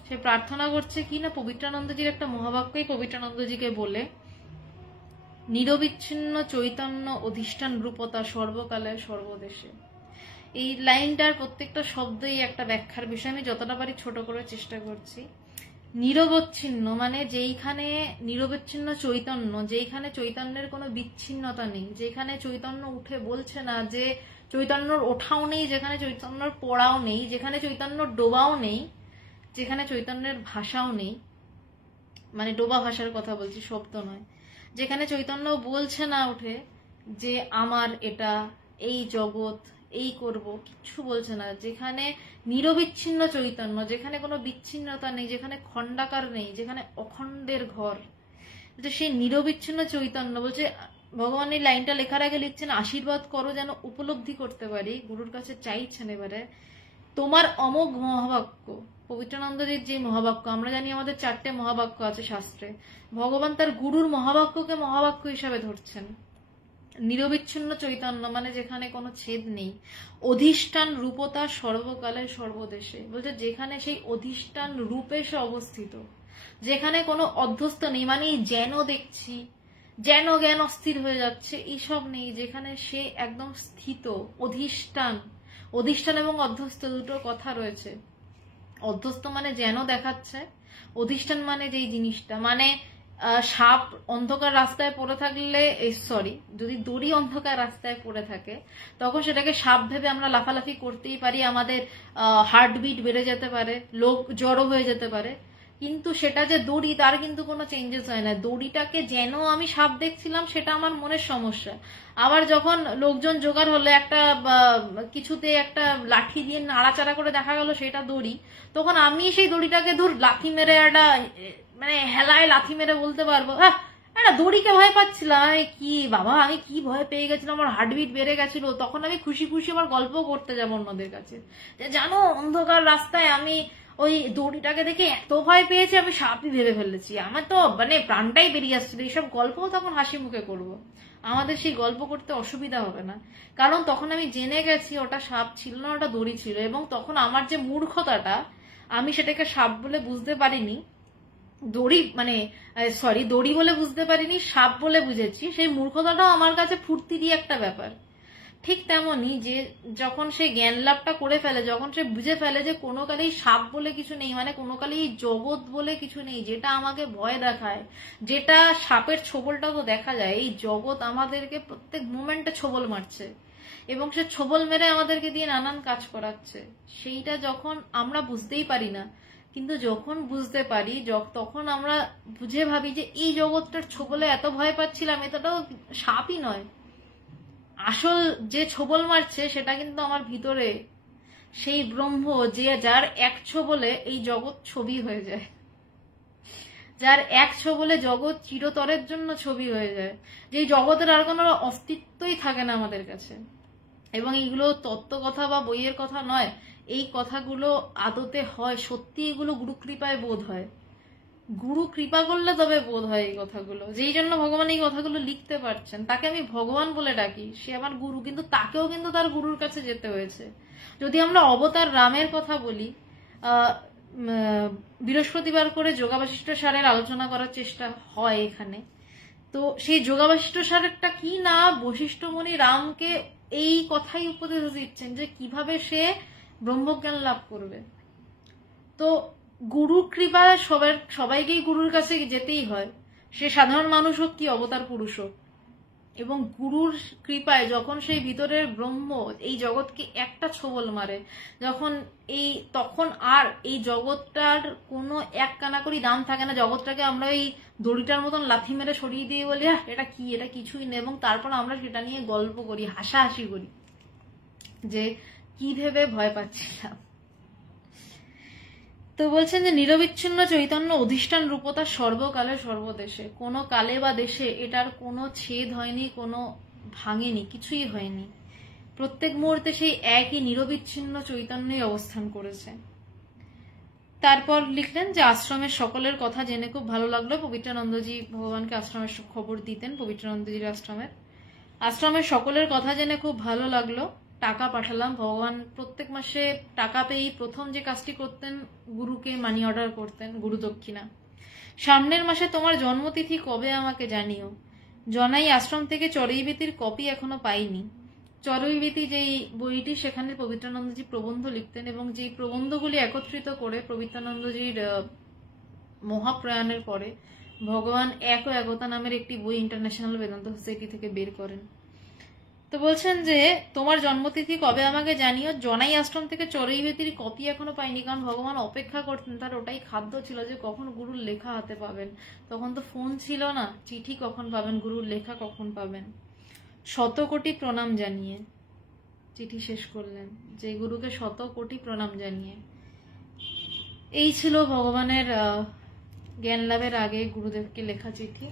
সে প্রার্থনা করছে কি না, পবিত্রানন্দজির একটা মহাবাক্যই পবিত্রানন্দজিকে বলে, নিরবিচ্ছিন্ন চৈতন্য অধিষ্ঠান রূপতা সর্বকালে সর্বদেশে। এই লাইনটার প্রত্যেকটা শব্দই একটা ব্যাখ্যার বিষয়। আমি যতটা পারি ছোট করার চেষ্টা করছি। নিরবচ্ছিন্ন মানে যেইখানে নিরবচ্ছিন্ন চৈতন্য, যেইখানে চৈতন্যের কোনো বিচ্ছিন্নতা নেই, যেখানে চৈতন্য উঠে বলছে না যে চৈতন্যর ওঠাও নেই, যেখানে চৈতন্যর পড়াও নেই, যেখানে চৈতন্যর ডোবাও নেই, যেখানে চৈতন্যের ভাষাও নেই, মানে ডোবা ভাষার কথা বলছি, শব্দ নয়। যেখানে চৈতন্য বলছে না উঠে যে আমার এটা, এই জগৎ, এই করব, কিচ্ছু বলছে না, যেখানে নিরবিচ্ছিন্ন চৈতন্য, যেখানে কোনো বিচ্ছিন্নতা নেই, যেখানে খণ্ডাকার নেই, যেখানে অখণ্ডের ঘর, সেই নিরবিচ্ছিন্ন চৈতন্য বলছে। ভগবান এই লাইনটা লেখার আগে লিখছেন, আশীর্বাদ করো যেন উপলব্ধি করতে পারি। গুরুর কাছে চাইছেন এবারে তোমার অমোঘ মহাবাক্য। পবিত্রানন্দজির যে মহাবাক্য, আমরা জানি আমাদের 4টে মহাবাক্য আছে শাস্ত্রে, ভগবান তার গুরুর মহাবাক্যকে মহাবাক্য হিসাবে ধরছেন। নিরবিচ্ছিন্ন চৈতন্য মানে যেখানে কোনো ছেদ নেই, অধিষ্ঠান রূপতা সর্বকালে সর্বদেশে, বলছে যেখানে সেই অধিষ্ঠান রূপে সে অবস্থিত, যেখানে কোনো অধ্যস্ত নেই, মানে যেন দেখছি, যেন জ্ঞান অস্থির হয়ে যাচ্ছে, এইসব নেই, যেখানে সে একদম স্থিত। অধিষ্ঠান, অধিষ্ঠান এবং অধ্যস্ত দুটো কথা রয়েছে। অধ্যস্ত মানে যেন দেখাচ্ছে, অধিষ্ঠান মানে যেই জিনিসটা, মানে সাপ অন্ধকার রাস্তায় পড়ে থাকলে, যদি দড়ি অন্ধকার রাস্তায় পড়ে থাকে, তখন সেটাকে সাপ ভেবে আমরা লাফালাফি করতেই পারি, আমাদের হার্টবিট বেড়ে যেতে পারে, লোক জড়ো হয়ে যেতে পারে, কিন্তু সেটা যে দড়ি তার কিন্তু কোনো চেঞ্জেস হয় না। দড়িটাকে যেন আমি সাপ দেখছিলাম সেটা আমার মনের সমস্যা। আবার যখন লোকজন জোগাড় হলে একটা কিছুতে একটা লাঠি দিয়ে নাড়াচাড়া করে দেখা গেল সেটা দড়ি, তখন আমি সেই দড়িটাকে লাথি মেরে একটা মানে হেলায় লাথি মেরে বলতে পারবো, হ্যাঁ একটা দড়িকে ভয় পাচ্ছিলাম, কি বাবা আমি কি ভয় পেয়ে গেছিলাম, আমার হার্টবিট বেড়ে গেছিল। তখন আমি খুশি খুশি আমার গল্প করতে যাবো অন্যদের কাছে যে জানো অন্ধকার রাস্তায় আমি ওই দড়িটাকে দেখে এত ভয় পেয়েছি, আমি সাপই ভেবে ফেলেছি, আমার তো মানে প্রাণটাই বেরিয়ে আসছিল। এইসব গল্পও তখন হাসি মুখে করবো, আমাদের সেই গল্প করতে অসুবিধা হবে না, কারণ তখন আমি জেনে গেছি ওটা সাপ ছিল না, ওটা দড়ি ছিল। এবং তখন আমার যে মূর্খতাটা, আমি সেটাকে সাপ বলে বুঝতে পারিনি, দড়ি বলে বুঝতে পারিনি, সাপ বলে বুঝেছি, সেই মূর্খতাটাও আমার কাছে ফুর্তিরই একটা ব্যাপার। ঠিক তেমনই যে যখন সে জ্ঞান লাভটা করে ফেলে, যখন সে বুঝে ফেলে যে কোনো কালেই সাপ বলে কিছু নেই, মানে কোনো কালেই জগৎ বলে কিছু নেই যেটা আমাকে ভয় দেখায়, যেটা সাপের ছোবলটা তো দেখা যায়, এই জগৎ আমাদেরকে প্রত্যেক মোমেন্টে ছোবল মারছে এবং সে ছোবল মেরে আমাদেরকে দিয়ে নানান কাজ করাচ্ছে, সেইটা যখন আমরা বুঝতেই পারি না, কিন্তু যখন বুঝতে পারি তখন আমরা বুঝে ভাবি যে এই জগৎটার ছোবলে এত ভয় পাচ্ছিলাম, এতটাও সাপই নয়, আসল যে ছোবল মারছে সেটা কিন্তু আমার ভিতরে সেই ব্রহ্ম, যে যার এক ছোবলে এই জগৎ ছবি হয়ে যায়, যার এক ছোবলে জগৎ চিরতরের জন্য ছবি হয়ে যায়, যে জগতের আর কোনো অস্তিত্বই থাকে না আমাদের কাছে। এবং এইগুলো তত্ত্ব কথা বা বইয়ের কথা নয়, এই কথাগুলো আদতে হয়, সত্যি এগুলো গুরু কৃপায় বোধ হয়, গুরু কৃপা করলে তবে বোধ হয় এই কথাগুলো। যেই জন্য ভগবান এই কথাগুলো লিখতে পারছেন, তাকে আমি ভগবান বলে ডাকি, সে আমার গুরু, কিন্তু তাকেও কিন্তু তার গুরুর কাছে যেতে হয়েছে। যদি আমরা অবতার রামের কথা বলি, বৃহস্পতিবার করে যোগাবাশিষ্ঠ সারের আলোচনা করার চেষ্টা হয় এখানে, তো সেই যোগাবাশিষ্ঠ সারেরটা কি না, বশিষ্ঠমণি রামকে এই কথাই উপদেশ দিচ্ছেন যে কিভাবে সে ব্রহ্মজ্ঞান লাভ করবে। তো গুরু কৃপা সবাইকেই গুরুর কাছে যেতেই হয়, সে সাধারণ মানুষ হোক কি অবতার পুরুষ হোক, এবং গুরুর কৃপায় যখন সেই ভিতরের ব্রহ্ম এই জগৎকে একটা ছোবল মারে, তখন আর এই জগৎটার কোনো এক কানাকড়ি দাম থাকে না, জগৎটাকে আমরা এই দড়িটার মতন লাথি মেরে সরিয়ে দিয়ে বলি এটা কি, এটা কিছুই নেই, এবং তারপর আমরা সেটা নিয়ে গল্প করি, হাসাহাসি করি যে কি ভেবে ভয় পাচ্ছিলাম। তো বলছেন যে নিরবিচ্ছিন্ন চৈতন্য অধিষ্ঠান রূপতা সর্বকালে সর্বদেশে, কোনো কালে বা দেশে এটার কোনো ছেদ হয়নি, কোনো ভাঙেনি, কিছুই হয়নি, প্রত্যেক মুহূর্তে সেই একই নিরবিচ্ছিন্ন চৈতন্যই অবস্থান করেছে। তারপর লিখলেন যে আশ্রমের সকলের কথা জেনে খুব ভালো লাগলো। পবিত্রানন্দজি ভগবানকে আশ্রমের খবর দিতেন, পবিত্রানন্দজির আশ্রমের সকলের কথা জেনে খুব ভালো লাগলো, টাকা পাঠালাম। ভগবান প্রত্যেক মাসে টাকা পেয়েই প্রথম যে কাজটি করতেন, গুরুকে মানি অর্ডার করতেন, গুরু দক্ষিণা। সামনের মাসে তোমার জন্মতিথি কবে আমাকে জানিও, জনাই আশ্রম থেকে চড়ুইবেতির কপি এখনো পাইনি। চড়ুইবেতি যেই বইটি, সেখানে পবিত্রানন্দজি প্রবন্ধ লিখতেন এবং যেই প্রবন্ধগুলি একত্রিত করে পবিত্রানন্দজির মহাপ্রয়াণের পরে ভগবান এক ও একতা নামের একটি বই ইন্টারন্যাশনাল বেদান্ত সোসাইটি থেকে বের করেন। তো বলছেন যে তোমার জন্মতিথি কবে আমাকে জানিও, জনাই আশ্রম থেকে চড়ুইবেতির কপি এখনো পাইনি, কারণ ভগবান অপেক্ষা করতেন, তার ওটাই খাদ্য ছিল যে কখন গুরুর লেখা হাতে পাবেন। তখন তো ফোন ছিল না, চিঠি কখন পাবেন, গুরুর লেখা কখন পাবেন। 100 কোটি প্রণাম জানিয়ে চিঠি শেষ করলেন, যে গুরুকে 100 কোটি প্রণাম জানিয়ে। এই ছিল ভগবানের জ্ঞান লাভের আগে গুরুদেবকে লেখা চিঠি।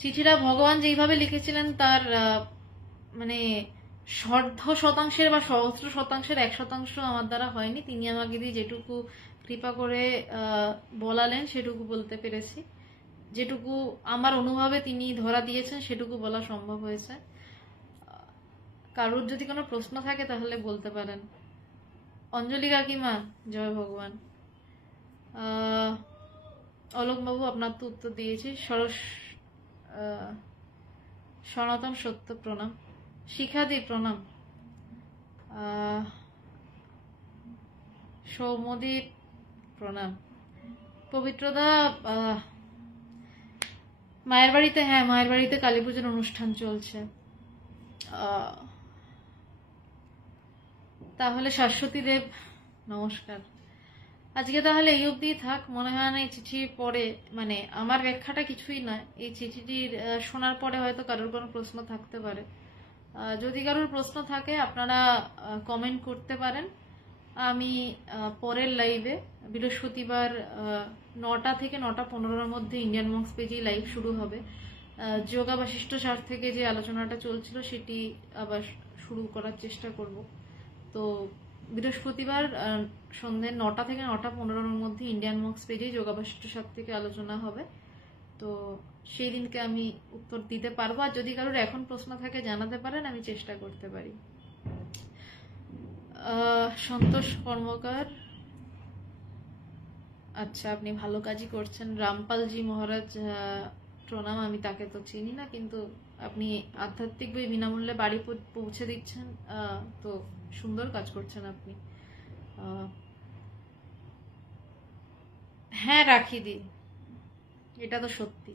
চিঠিটা ভগবান যেইভাবে লিখেছিলেন তার মানে 100% বা 100% 1% আমার দ্বারা হয়নি, তিনি আমাকে দিয়ে যেটুকু কৃপা করে বলালেন সেটুকু বলতে পেরেছি, যেটুকু আমার অনুভবে তিনি ধরা দিয়েছেন সেটুকু বলা সম্ভব হয়েছে। কারোর যদি কোনো প্রশ্ন থাকে তাহলে বলতে পারেন। অঞ্জলি কাকিমা, জয় ভগবান। অলোকবাবু, আপনার তো উত্তর দিয়েছি। সনাতন সত্য প্রণাম। শিখাদি প্রণাম। সৌমদীপ প্রণাম। পবিত্রদা, মায়ের বাড়িতে, হ্যাঁ মায়ের বাড়িতে কালী পুজোর অনুষ্ঠান চলছে। তাহলে শাশ্বতী দেব, নমস্কার। আজকে তাহলে এই অবধি থাক। মনে হয় না এই চিঠি পরে, মানে আমার ব্যাখ্যাটা কিছুই নয়, এই চিঠিটির শোনার পরে হয়তো কারোর কোনো প্রশ্ন থাকতে পারে। যদি কারোর প্রশ্ন থাকে আপনারা কমেন্ট করতে পারেন। আমি পরের লাইভে বৃহস্পতিবার 9টা থেকে 9:15 মধ্যে ইন্ডিয়ান মঙ্কস পেজেই লাইভ শুরু হবে। যোগা বাশিষ্ঠ সার থেকে যে আলোচনাটা চলছিল সেটি আবার শুরু করার চেষ্টা করব। তো বৃহস্পতিবার সন্ধ্যে 9টা থেকে 9:15 মধ্যে ইন্ডিয়ান মঙ্কস পেজে যোগা বাশিষ্ঠ সার থেকে আলোচনা হবে। তো সেই দিনকে আমি উত্তর দিতে পারবো, আর যদি কারোর এখন প্রশ্ন থাকে জানাতে পারেন, আমি চেষ্টা করতে পারি। সন্তোষ কর্মকার, আচ্ছা আপনি ভালো কাজই করছেন। রামপালজি মহারাজ প্রণাম, আমি তাকে তো চিনি না, কিন্তু আপনি আধ্যাত্মিক বই বিনামূল্যে বাড়ি পৌঁছে দিচ্ছেন, তো সুন্দর কাজ করছেন আপনি। হ্যাঁ রাখি দি, এটা তো সত্যি।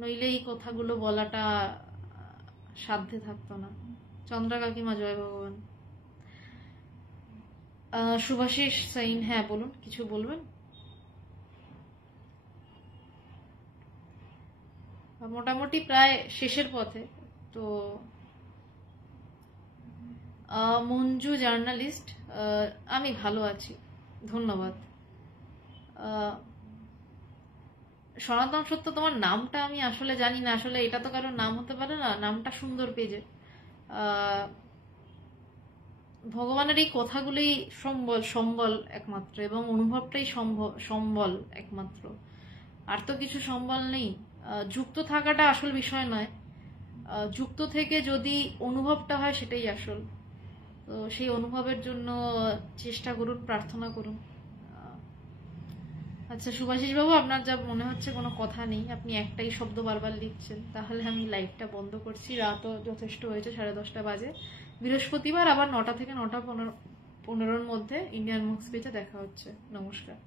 নইলে এই কথাগুলো বলাটা সাধ্যে থাকতো না। চন্দ্রা কাকিমা জয় ভগবান। শুভাশিস সাইন, হ্যাঁ বলুন, কিছু বলবেন? মোটামুটি প্রায় শেষের পথে তো। মঞ্জু জার্নালিস্ট, আমি ভালো আছি, ধন্যবাদ। সনাতন সত্য, তোমার নামটা আমি আসলে জানি না, আসলে এটা তো কারোর নাম হতে পারে না, নামটা সুন্দর পেজে। ভগবানের এই কথাগুলোই সম্বল একমাত্র, এবং অনুভবটাই সম্বল একমাত্র, আর তো কিছু সম্বল নেই। যুক্ত থাকাটা আসল বিষয় নয়, যুক্ত থেকে যদি অনুভবটা হয় সেটাই আসল। তো সেই অনুভবের জন্য চেষ্টা করুন, প্রার্থনা করুন। আচ্ছা সুভাষিস বাবু, আপনার যা মনে হচ্ছে কোনো কথা নেই, আপনি একটাই শব্দ বারবার লিখছেন, তাহলে আমি লাইভটা বন্ধ করছি। রাতও যথেষ্ট হয়েছে, 10:30 বাজে। বৃহস্পতিবার আবার 9টা থেকে 9টা 15-র মধ্যে ইন্ডিয়ান মুক্স পেজে দেখা হচ্ছে। নমস্কার।